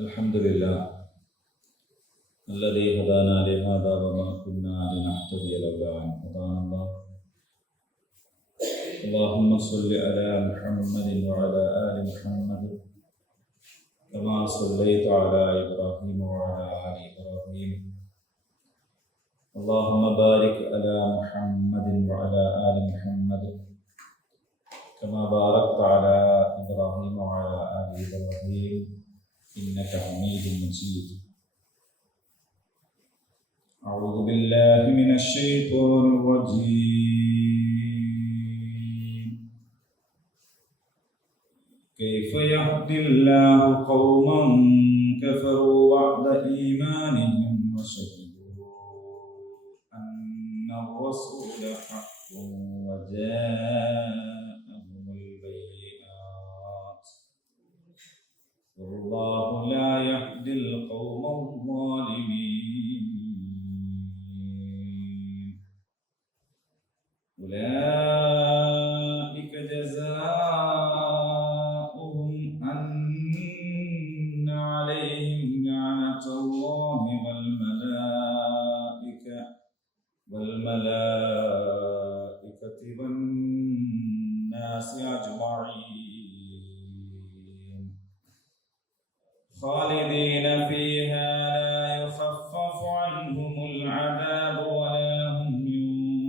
الحمد لله الذي هدانا لهذا وما كنا لنهتدي لولا أن هدانا الله. اللهم صل على محمد وعلى آل محمد كما صليت على إبراهيم وعلى آل إبراهيم. اللهم بارك على محمد وعلى آل محمد كما باركت على إبراهيم وعلى آل إبراهيم إنك حميد مجيد. أعوذ بالله من الشيطان الرجيم. كيف يهدي الله قوما كفروا بعد إيمانهم وشهدوا أن الرسول حق وجاءهم البينات والله لا يهدي القوم الظالمين. أولئك جزاؤهم أن عليهم لعنة الله والملائكة والناس أجمعين خالدين فيها لا يخفف عنهم العذاب ولا هم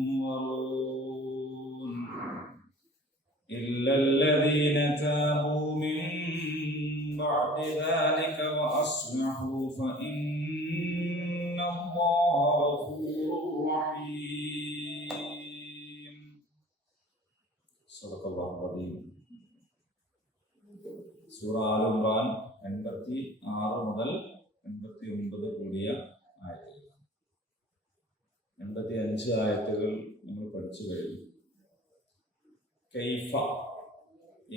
ينظرون إلا الذين تابوا من بعد ذلك وأصلحوا فإن الله غفور رحيم. صدق الله العظيم. സൂറ all Imran 86 മുതൽ 89 കൂടിയ ആയത്തുകൾ. 85 ആയത്തുകൾ നമ്മൾ പഠിച്ചു കഴിഞ്ഞു. കൈഫ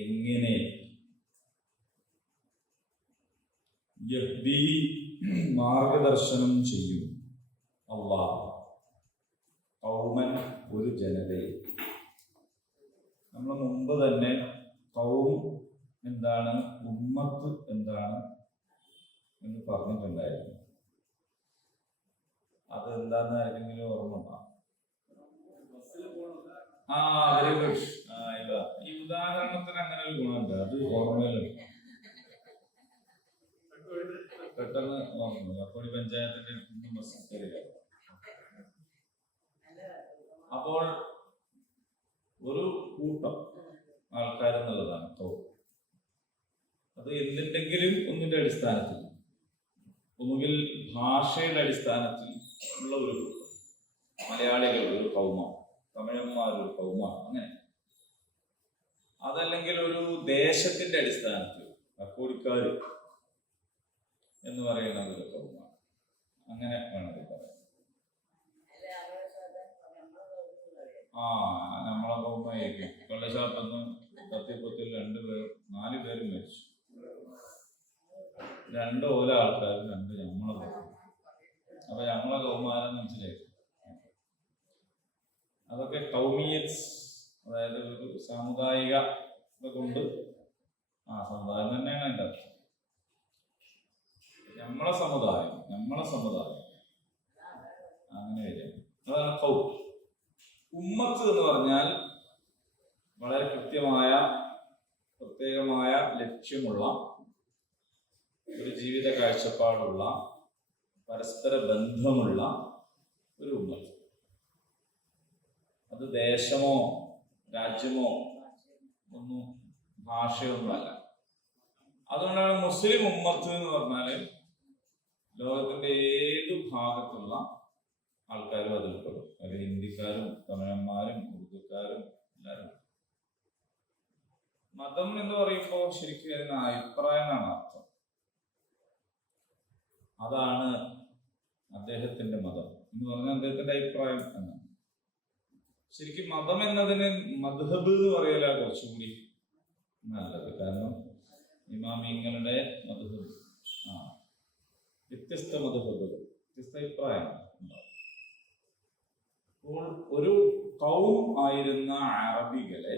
എങ്ങനെ, യഹ്ദി മാർഗദർശനം ചെയ്യും അല്ലാഹ് ഖൗമൻ ഒരു ജനതയെ. നമ്മൾ മുമ്പ് തന്നെ ഖൗം എന്താണ്, ഉമ്മത്ത് എന്താണ് എന്ന് പറഞ്ഞിട്ടുണ്ടായിരുന്നു. അതെന്താന്ന് ആർക്കെങ്കിലും ഓർമ്മ ഉണ്ടോ? Very good. ഈ ഉദാഹരണത്തിന് അങ്ങനെ ഒരു ഗുണമുണ്ട്, അത് ഓർമ്മയിലുണ്ട്, പെട്ടെന്ന് ഓർമ്മ. അക്കോടി പഞ്ചായത്തിന്റെ അപ്പോൾ ഒരു കൂട്ടം ആൾക്കാരെന്നുള്ളതാണ് ഖൗം. അത് എന്തിൻ്റെങ്കിലും ഒന്നിന്റെ അടിസ്ഥാനത്തിൽ, ഒന്നുകിൽ ഭാഷയുടെ അടിസ്ഥാനത്തിൽ ഉള്ള ഒരു കൂട്ടം. മലയാളികൾ ഒരു ഖൗമാണ്, തമിഴന്മാർ ഒരു ഖൗമാണ്, അങ്ങനെ. അതല്ലെങ്കിൽ ഒരു ദേശത്തിന്റെ അടിസ്ഥാനത്തിൽ അക്കോടിക്കാർ എന്ന് പറയുന്ന ഒരു ഖൗമാണ്, അങ്ങനെ വേണമെങ്കിൽ പറയാം. നമ്മളെ ഖൗമായിരിക്കും. കള്ളശാപ്പെന്ന് സത്യപ്പത്തിൽ 4 പേരും മരിച്ചു. 2 ഓല ആൾക്കാരും 2 നമ്മളെ ഖൗമ. അപ്പൊ നമ്മളെ ഖൗമാരെന്ന് മനസ്സിലായി. അതൊക്കെ ഖൗമിയത്ത്, അതായത് ഒരു സാമുദായിക കൊണ്ട് സമുദായം തന്നെയാണ് എൻ്റെ അർത്ഥം. നമ്മളെ സമുദായം അങ്ങനെ വരിക, അതാണ് ഖൗം. ഉമ്മത്ത് എന്ന് പറഞ്ഞാൽ വളരെ കൃത്യമായ പ്രത്യേകമായ ലക്ഷ്യമുള്ള, ഒരു ജീവിത കാഴ്ചപ്പാടുള്ള, പരസ്പര ബന്ധമുള്ള ഒരു ഉമ്മത്ത്. അത് ദേശമോ രാജ്യമോ ഒന്നും ഭാഷയൊന്നുമല്ല. അതുകൊണ്ടാണ് മുസ്ലിം ഉമ്മത്ത് എന്ന് പറഞ്ഞാൽ ലോകത്തിന്റെ ഏതു ഭാഗത്തുള്ള ആൾക്കാരും അതിൽ പെടും. അതിൽ ഹിന്ദിക്കാരും തമിഴന്മാരും ഉറുദുക്കാരും എല്ലാവരും. മതം എന്ന് പറയുമ്പോൾ ശരിക്കും അതിന് അഭിപ്രായം എന്നാണ് അർത്ഥം. അതാണ് അദ്ദേഹത്തിന്റെ മതം എന്ന് പറഞ്ഞാൽ അദ്ദേഹത്തിന്റെ അഭിപ്രായം എന്നാണ്. ശരിക്കും മതം എന്നതിന് മദ്ഹബ് എന്ന് പറയലാണ് കുറച്ചുകൂടി നല്ലത്. കാരണം ഇമാമിങ്ങളുടെ മദ്ഹബ്, വ്യത്യസ്ത മദ്ഹബുകൾ, വ്യത്യസ്ത അഭിപ്രായം ഉണ്ടാവും. അപ്പോൾ ഒരു ഖൗം ആയിരുന്ന അറബികളെ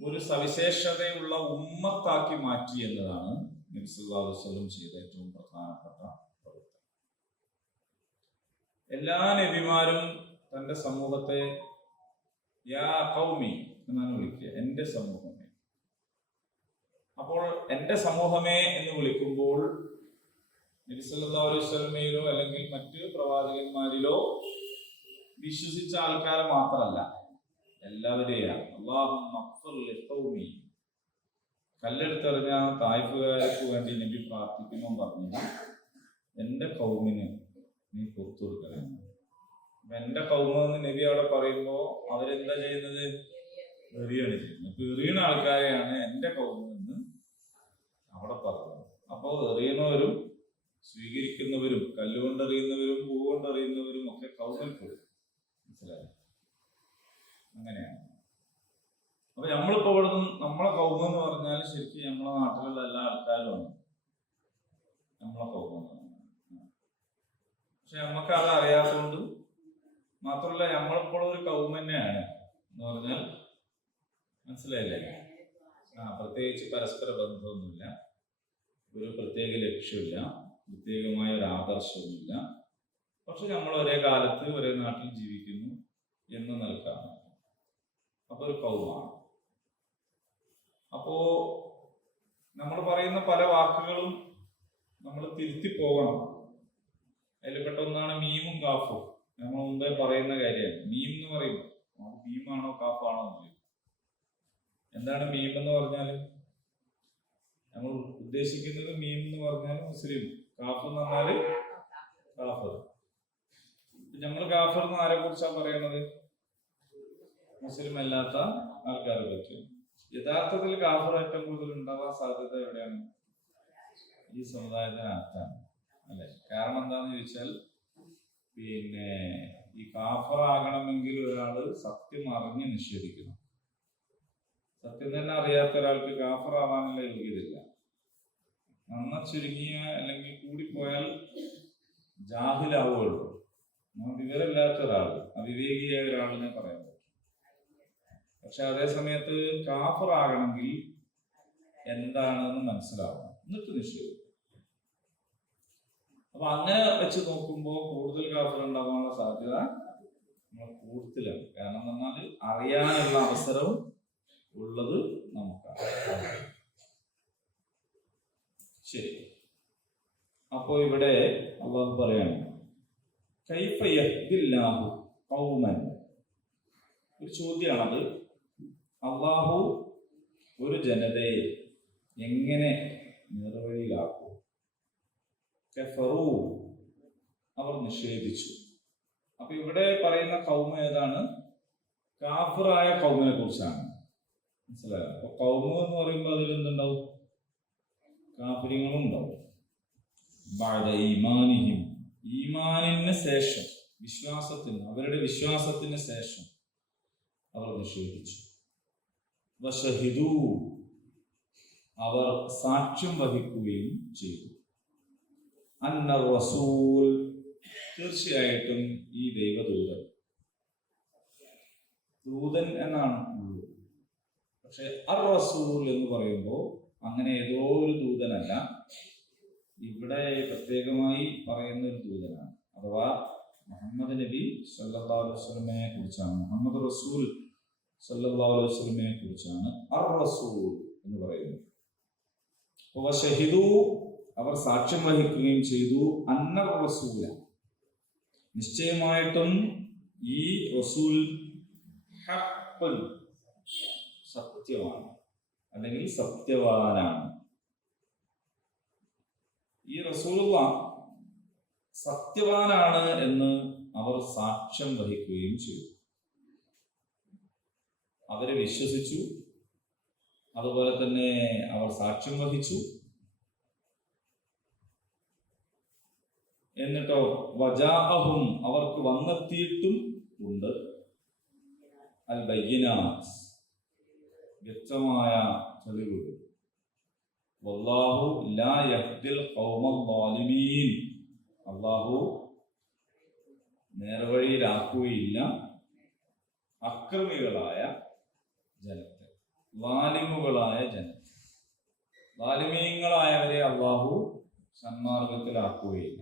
ഒരു സവിശേഷതയുള്ള ഉമ്മത്താക്കി മാറ്റി എന്നതാണ് നബി നബി സല്ലല്ലാഹു അലൈഹി വസല്ലം ചെയ്ത ഏറ്റവും പ്രധാനപ്പെട്ട പ്രവൃത്തി. എല്ലാ നബിമാരും തന്റെ സമൂഹത്തെ യാ ഖൗമി എന്നാണ് വിളിക്കുക, എന്റെ സമൂഹമേ. അപ്പോൾ എന്റെ സമൂഹമേ എന്ന് വിളിക്കുമ്പോൾ നബി സല്ലല്ലാഹു അലൈഹി വസല്ലമയിലോ അല്ലെങ്കിൽ മറ്റ് പ്രവാചകന്മാരിലോ വിശ്വസിച്ച ആൾക്കാരെ മാത്രമല്ല, എല്ലാവരെയാണ്. അല്ലാഹുമ്മ ഗ്ഫിർ ലിഖൗമി, കല്ലെടുത്തെറിഞ്ഞ തായിഫുകാർക്ക് വേണ്ടി നബി പ്രാർത്ഥിക്കുമ്പോൾ പറഞ്ഞു, എന്റെ കൗമിന് നീ പുറത്തു കൊടുക്കണേ. അപ്പൊ എന്റെ കൗമെന്ന് നബി അവിടെ പറയുമ്പോ അവരെന്താ ചെയ്യുന്നത്? എറിയാണ് ചെയ്യുന്നത്. അപ്പൊ എറിയുന്ന ആൾക്കാരെയാണ് എന്റെ കൗമെന്ന് അവിടെ പറയുന്നത്. അപ്പൊ എറിയുന്നവരും സ്വീകരിക്കുന്നവരും കല്ലുകൊണ്ടെറിയുന്നവരും പൂകൊണ്ടെറിയുന്നവരും ഒക്കെ കൗമിൽ പെടും. മനസ്സിലായി? അങ്ങനെയാണ്. അപ്പൊ നമ്മളിപ്പോ ഇവിടെ നമ്മളെ കൗമ എന്ന് പറഞ്ഞാൽ ശരിക്കും നമ്മളെ നാട്ടിലുള്ള എല്ലാ ആൾക്കാരുമാണ് നമ്മളെ കൗമ. പക്ഷെ നമുക്ക് അത് അറിയാത്തതുകൊണ്ട് മാത്രമല്ല, നമ്മളിപ്പോഴും ഒരു കൗമ തന്നെയാണ് എന്ന് പറഞ്ഞാൽ മനസ്സിലായില്ലേ? പ്രത്യേകിച്ച് പരസ്പര ബന്ധമൊന്നുമില്ല, ഒരു പ്രത്യേക ലക്ഷ്യമില്ല, പ്രത്യേകമായ ഒരു ആദർശവുമില്ല. പക്ഷെ നമ്മൾ ഒരേ കാലത്ത് ഒരേ നാട്ടിൽ ജീവിക്കുന്നു എന്ന് നിൽക്കാണ്. അപ്പൊ ഒരു കൗമാണ്. അപ്പോ നമ്മൾ പറയുന്ന പല വാക്കുകളും നമ്മൾ തിരുത്തി പോകണം. അതിൽപ്പെട്ട ഒന്നാണ് മീമും കാഫും. നമ്മൾ മുമ്പേ പറയുന്ന കാര്യമാണ്. മീം എന്ന് പറയുമ്പോൾ മീമാണോ കാഫാണോ എന്ന് ചോദിക്കും. എന്താണ് മീം എന്ന് പറഞ്ഞാൽ? നമ്മൾ ഉദ്ദേശിക്കുന്നത് മീം എന്ന് പറഞ്ഞാൽ മുസ്ലിം, കാഫ് എന്ന് പറഞ്ഞാല് കാഫർ. നമ്മൾ കാഫർ എന്ന് ആരെ കുറിച്ചാണ് പറയണത്? മുസ്ലിം അല്ലാത്ത ആൾക്കാരെ പറ്റി. യഥാർത്ഥത്തിൽ കാഫർ ഏറ്റവും കൂടുതൽ ഉണ്ടാവാൻ സാധ്യത എവിടെയാണ്? ഈ സമുദായത്തിനകത്താണ്, അല്ലെ? കാരണം എന്താന്ന് ചോദിച്ചാൽ, പിന്നെ ഈ കാഫർ ആകണമെങ്കിൽ ഒരാള് സത്യം അറിഞ്ഞ് നിഷേധിക്കണം. സത്യം തന്നെ അറിയാത്ത ഒരാൾക്ക് കാഫർ ആവാനുള്ള യോഗ്യതയില്ല. നന്ന ചുരുങ്ങിയ അല്ലെങ്കിൽ കൂടിപ്പോയാൽ ജാഹിലാവുകയുള്ളൂ. വിവരമില്ലാത്ത ഒരാൾ, അവിവേകിയായ ഒരാളിനെ പറയാൻ പറ്റും. പക്ഷെ അതേ സമയത്ത് കാഫർ ആകണമെങ്കിൽ എന്താണെന്ന് മനസ്സിലാവണം, എന്നിട്ട് നിഷേധിക്കും. അപ്പൊ അങ്ങനെ വെച്ച് നോക്കുമ്പോൾ കൂടുതൽ കാഫർ ഉണ്ടാകാനുള്ള സാധ്യത നമ്മൾ കൂടുതലാണ്. കാരണം എന്ന് പറഞ്ഞാൽ അറിയാനുള്ള അവസരവും ഉള്ളത് നമുക്കാണ്. ശരി. അപ്പോ ഇവിടെ അല്ലാഹു പറയാണ്, കൈഫ യഹ്ദില്ലാഹു ഖൗമൻ. ഒരു ചോദ്യമാണത്. അള്ളാഹു ഒരു ജനതയെ എങ്ങനെ നേർവഴിയിലാക്കും? കഫറു, അവർ നിഷേധിച്ചു. അപ്പൊ ഇവിടെ പറയുന്ന കൗമ ഏതാണ്? കാഫിറായ കൗമിനെ കുറിച്ചാണ്. മനസ്സിലായോ? അപ്പൊ കൗമ എന്ന് പറയുമ്പോൾ അതിൽ എന്തുണ്ടാവും? കാഫിര്യങ്ങളും ഉണ്ടാവും. ബഅദ ഈമാനിഹിം, ഈമാനിന് ശേഷം, വിശ്വാസത്തിന്, അവരുടെ വിശ്വാസത്തിന് ശേഷം അവർ നിഷേധിച്ചു. വശഹിദു, അവർ സാക്ഷ്യം വഹിക്കുകയും ചെയ്തു. അന്ന റസൂൽ, തീർച്ചയായിട്ടും ഈ ദൈവദൂതൻ, ദൂതൻ എന്നാണ് ഉള്ളൂ. പക്ഷെ അർ റസൂൽ എന്ന് പറയുമ്പോൾ അങ്ങനെ ഏതോ ഒരു ദൂതനല്ല, ഇവിടെ പ്രത്യേകമായി പറയുന്ന ഒരു ദൂതനാണ്. അഥവാ മുഹമ്മദ് നബി സല്ലല്ലാഹു അലൈഹി വസല്ലമയെ കുറിച്ചാണ്, മുഹമ്മദ് റസൂൽ സല്ലല്ലാഹു അലൈഹി വസല്ലമയെ കുറിച്ചാണ് അർ റസൂൽ എന്ന് പറയുന്നത്. വശഹിദു, അവർ സാക്ഷ്യം വഹിക്കുകയും ചെയ്തു. അന്ന റസൂല, നിശ്ചയമായിട്ടും ഈ റസൂൽ ഹഖ്ഖുൻ, സത്യമാണ്, അല്ലെങ്കിൽ സത്യവാനാണ്. ഈ റസൂലുള്ള സത്യവാനാണ് എന്ന് അവർ സാക്ഷ്യം വഹിക്കുകയും ചെയ്തു. അവരെ വിശ്വസിച്ചു, അതുപോലെ തന്നെ അവർ സാക്ഷ്യം വഹിച്ചു. എന്നിട്ടോ വജാഅഹും, അവർക്ക് വന്നെത്തിയിട്ടും ഉണ്ട് അൽ ബയ്യിനാത്ത്, വ്യക്തമായ തെളിവുകൾ. വല്ലാഹു ലാ യഹ്ദിൽ ഖൗമൽ ളാലിമീൻ, അല്ലാഹു നേർവഴിയിലാക്കുകയില്ല അക്രമികളായ ജനത്തെ, ളാലിമുകളായ ജനത്തെ. ളാലിമീങ്ങളായവരെ അള്ളാഹു സന്മാർഗത്തിലാക്കുകയില്ല.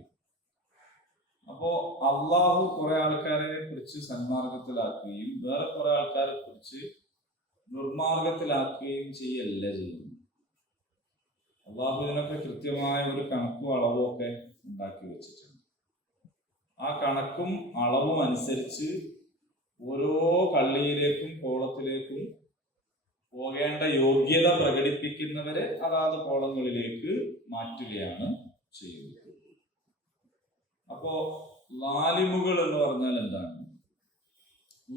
അപ്പോ അള്ളാഹു കുറെ ആൾക്കാരെ കുറിച്ച് സന്മാർഗത്തിലാക്കുകയും വേറെ കുറെ ആൾക്കാരെ കുറിച്ച് ദുർമാർഗത്തിലാക്കുകയും ചെയ്യല്ല ചെയ്യുന്നു. അള്ളാഹു ഇതിനൊക്കെ കൃത്യമായ ഒരു കണക്കും അളവും ഒക്കെ ഉണ്ടാക്കി വെച്ചിട്ടുണ്ട്. ആ കണക്കും അളവും അനുസരിച്ച് ഓരോ കള്ളിയിലേക്കും കോളത്തിലേക്കും പോകേണ്ട യോഗ്യത പ്രകടിപ്പിക്കുന്നവരെ അതാത് കോളങ്ങളിലേക്ക് മാറ്റുകയാണ് ചെയ്യുന്നത്. അപ്പോ ലാലിമുകൾ എന്ന് പറഞ്ഞാൽ എന്താണ്?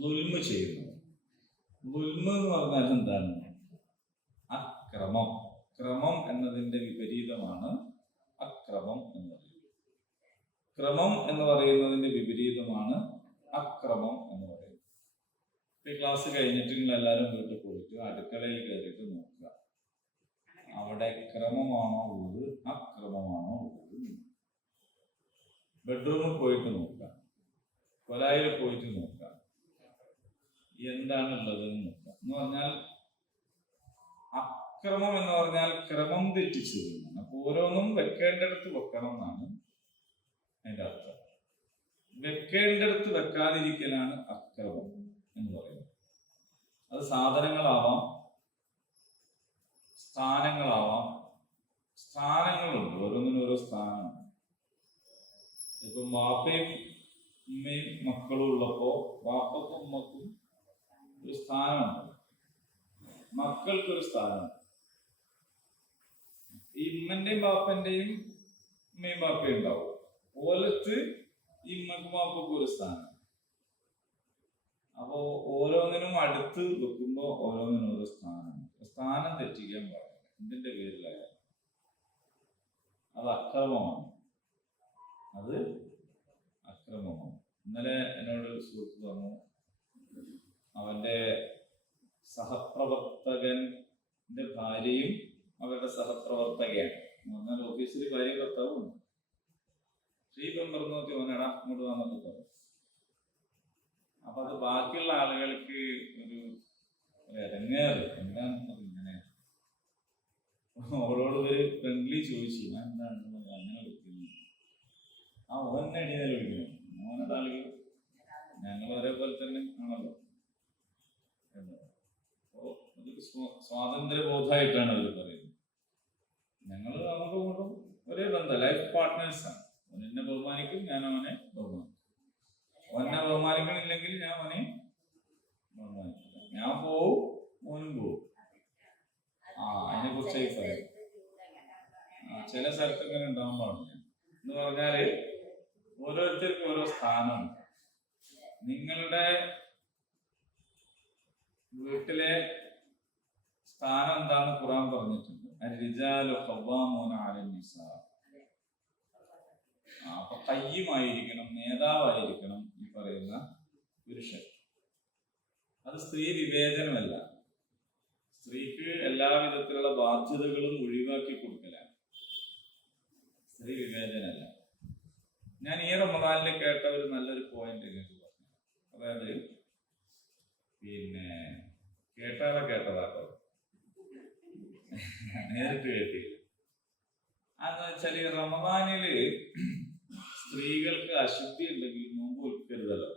ളുൽമ് ചെയ്യുന്നത്. ളുൽമ് എന്ന് പറഞ്ഞാൽ എന്താണ്? അക്രമം. ക്രമം എന്നതിന്റെ വിപരീതമാണ് അക്രമം എന്ന് പറയുന്നത്. ക്രമം എന്ന് പറയുന്നതിന്റെ വിപരീതമാണ് അക്രമം എന്ന് പറയുന്നത്. ഈ ക്ലാസ് കഴിഞ്ഞിട്ട് നിങ്ങൾ എല്ലാവരും വീട്ടിൽ പോയിട്ട് അടുക്കളയിൽ കയറിയിട്ട് നോക്കുക, അവിടെ ക്രമമാണോ ഉള്ളത് അക്രമമാണോ ഉള്ളത്. ബെഡ്റൂമിൽ പോയിട്ട് നോക്കുക, കൊലായിൽ പോയിട്ട് നോക്കുക, എന്താണ് ഉള്ളതെന്ന് നോക്കുക. എന്ന് പറഞ്ഞാൽ അക്രമം എന്ന് പറഞ്ഞാൽ ക്രമം തെറ്റിച്ചത്. അപ്പൊ ഓരോന്നും വെക്കേണ്ടടുത്ത് വെക്കണം എന്നാണ് അതിന്റെ അർത്ഥം. വെക്കേണ്ടടുത്ത് വെക്കാതിരിക്കലാണ് അക്രമം എന്ന് പറയുന്നത്. അത് സാധനങ്ങളാവാം, സ്ഥാനങ്ങളാവാം. സ്ഥാനങ്ങളുണ്ട്, ഓരോന്നിനും ഓരോ സ്ഥാനമുണ്ട്. ഇപ്പൊ വാപ്പയും ഉമ്മയും മക്കളും ഉള്ളപ്പോ വാപ്പക്കും ഉമ്മക്കും ഒരു സ്ഥാനമുണ്ട്, മക്കൾക്കൊരു സ്ഥാനമുണ്ട്. ഈ ഉമ്മന്റെയും ബാപ്പന്റെയും ഉമ്മയും ബാപ്പയും ഉണ്ടാവും. ഓലത്ത് ഈ ഉമ്മക്കും ബാപ്പക്കും ഒരു സ്ഥാനം. അപ്പോ ഓരോന്നിനും അടുത്ത് വെക്കുമ്പോ ഓരോന്നിനും ഓരോ സ്ഥാനമുണ്ട്. സ്ഥാനം തെറ്റിക്കാൻ പാടില്ല. എന്തിന്റെ പേരിലായാലും അത് അക്രമമാണ്. അത് അക്രമമാണ്. ഇന്നലെ എന്നോട് സുഹൃത്ത് പറഞ്ഞു, അവന്റെ സഹപ്രവർത്തകന്റെ ഭാര്യയും അവരുടെ സഹപ്രവർത്തകയാണ് എന്ന് പറഞ്ഞാൽ ഓഫീസിൽ ഭാര്യ ഭർത്താവും ശ്രീപം പറഞ്ഞു നോക്കി ഓനെടാ അങ്ങോട്ട് വന്നൊക്കെ പറഞ്ഞു. അപ്പൊ അത് ബാക്കിയുള്ള ആളുകൾക്ക് ഒരു ഇടങ്ങേറ്. എന്താണെന്ന് ഇങ്ങനെ അവളോട് ഒരു ഫ്രണ്ട്ലി ചോദിച്ചു, ഞാൻ എന്താണ് അങ്ങനെ വിളിക്കുന്നത്? ആ ഓന്നെ അടിയാൽ വിളിക്കണം. ഓനോട് ആളുകൾ ഞങ്ങൾ ഒരേപോലെ തന്നെ ആണല്ലോ. അപ്പോ അതൊരു സ്വാതന്ത്ര്യബോധമായിട്ടാണ് അവർ പറയുന്നത്. ഞങ്ങൾ അങ്ങോട്ടും ഇങ്ങോട്ടും ഒരേ ബന്ധം, ലൈഫ് പാർട്ട്നേഴ്സാണ്. അവൻ എന്നെ ബഹുമാനിക്കും, ഞാൻ അവനെ ബഹുമാനിക്കും. ഓനെ ബഹുമാനിക്കണില്ലെങ്കിൽ ഞാൻ അവനെ ബഹുമാനിക്കില്ല. ഞാൻ പോവും, ഓനും പോവും. അതിനെ കുറിച്ചായി പറയും. ചില സ്ഥലത്ത് ഇങ്ങനെ ഉണ്ടാവാൻ പാടില്ല. എന്ന് പറഞ്ഞാല് ഓരോരുത്തർക്കും ഓരോ സ്ഥാനമുണ്ട്. നിങ്ങളുടെ വീട്ടിലെ സ്ഥാനം എന്താന്ന് ഖുർആൻ പറഞ്ഞിട്ടുണ്ട്. അർരിജാലു ഖവ്വാമൂന അലൻ നിസാ. അപ്പൊ കയ്യുമായിരിക്കണം, നേതാവായിരിക്കണം ഈ പറയുന്ന പുരുഷൻ. അത് സ്ത്രീ വിവേചനമല്ല. സ്ത്രീക്ക് എല്ലാ വിധത്തിലുള്ള ബാധ്യതകളും ഒഴിവാക്കി കൊടുക്കലാണ്. സ്ത്രീ വിവേചനമല്ല. ഞാൻ ഈ റമദാനിൽ കേട്ട ഒരു നല്ലൊരു പോയിന്റ് നിങ്ങൾക്ക് പറഞ്ഞു. അതായത് കേട്ടാളെ കേട്ടതാട്ടോ, നേരിട്ട് കേട്ടില്ല. അതെന്ന് വെച്ചാൽ ഈ റമദാനില് സ്ത്രീകൾക്ക് അശുദ്ധി ഉണ്ടെങ്കിൽ നോമ്പ് വെക്കരുതല്ലോ.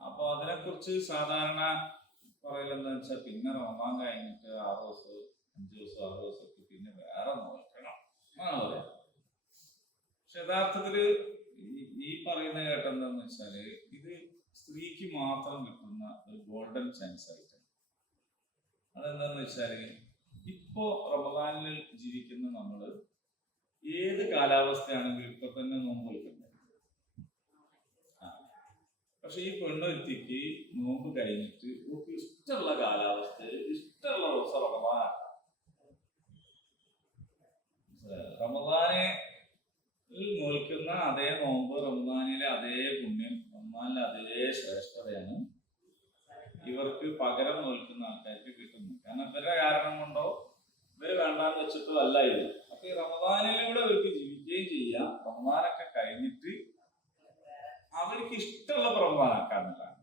അപ്പൊ അതിനെക്കുറിച്ച് സാധാരണ പറയലെന്താ വെച്ചാൽ പിന്നെ റമദാൻ കഴിഞ്ഞിട്ട് 6 ദിവസം 5 ദിവസം 6 ദിവസമൊക്കെ പിന്നെ വേറെ നോക്കണം എന്നാണ് പറയാം. പക്ഷെ യഥാർത്ഥത്തില് ഈ പറയുന്ന കേട്ടെന്താന്ന് വെച്ചാല് ഇത് സ്ത്രീക്ക് മാത്രം കിട്ടുന്ന ഒരു ഗോൾഡൻ ചാൻസ് ആയിട്ടാണ്. അതെന്താന്ന് വെച്ചാല് ഇപ്പോ റമദാനിൽ ജീവിക്കുന്ന നമ്മള് ഏത് കാലാവസ്ഥയാണെങ്കിലും ഇപ്പൊ തന്നെ നോമ്പ് വെക്കണ്ടേ. പക്ഷെ ഈ പെണ്ണൊരുത്തിക്ക് നോമ്പ് കഴിഞ്ഞിട്ട് ഓക്ക് ഇഷ്ടമുള്ള കാലാവസ്ഥയിൽ ഇഷ്ടമുള്ള ദിവസം റമദാനാണ്. റമദാനെ നോൽക്കുന്ന അതേ നോമ്പ്, റമദാനിലെ അതേ പുണ്യം, റമദാനിലെ അതേ ശ്രേഷ്ഠതയാണ് ഇവർക്ക് പകരം നോൽക്കുന്ന ആൾക്കാർക്ക് കിട്ടുന്നത്. കാരണം ഇവരുടെ കാരണം കൊണ്ടോ ഇവര് വേണ്ടാന്ന് വെച്ചിട്ടോ അല്ല ഇത്. അപ്പൊ ഈ റമദാനിലൂടെ അവർക്ക് ജീവിക്കുകയും ചെയ്യാം. റമദാനൊക്കെ കഴിഞ്ഞിട്ട് അവർക്ക് ഇഷ്ടമുള്ള റമദാനാക്കാന്നുള്ളതാണ്.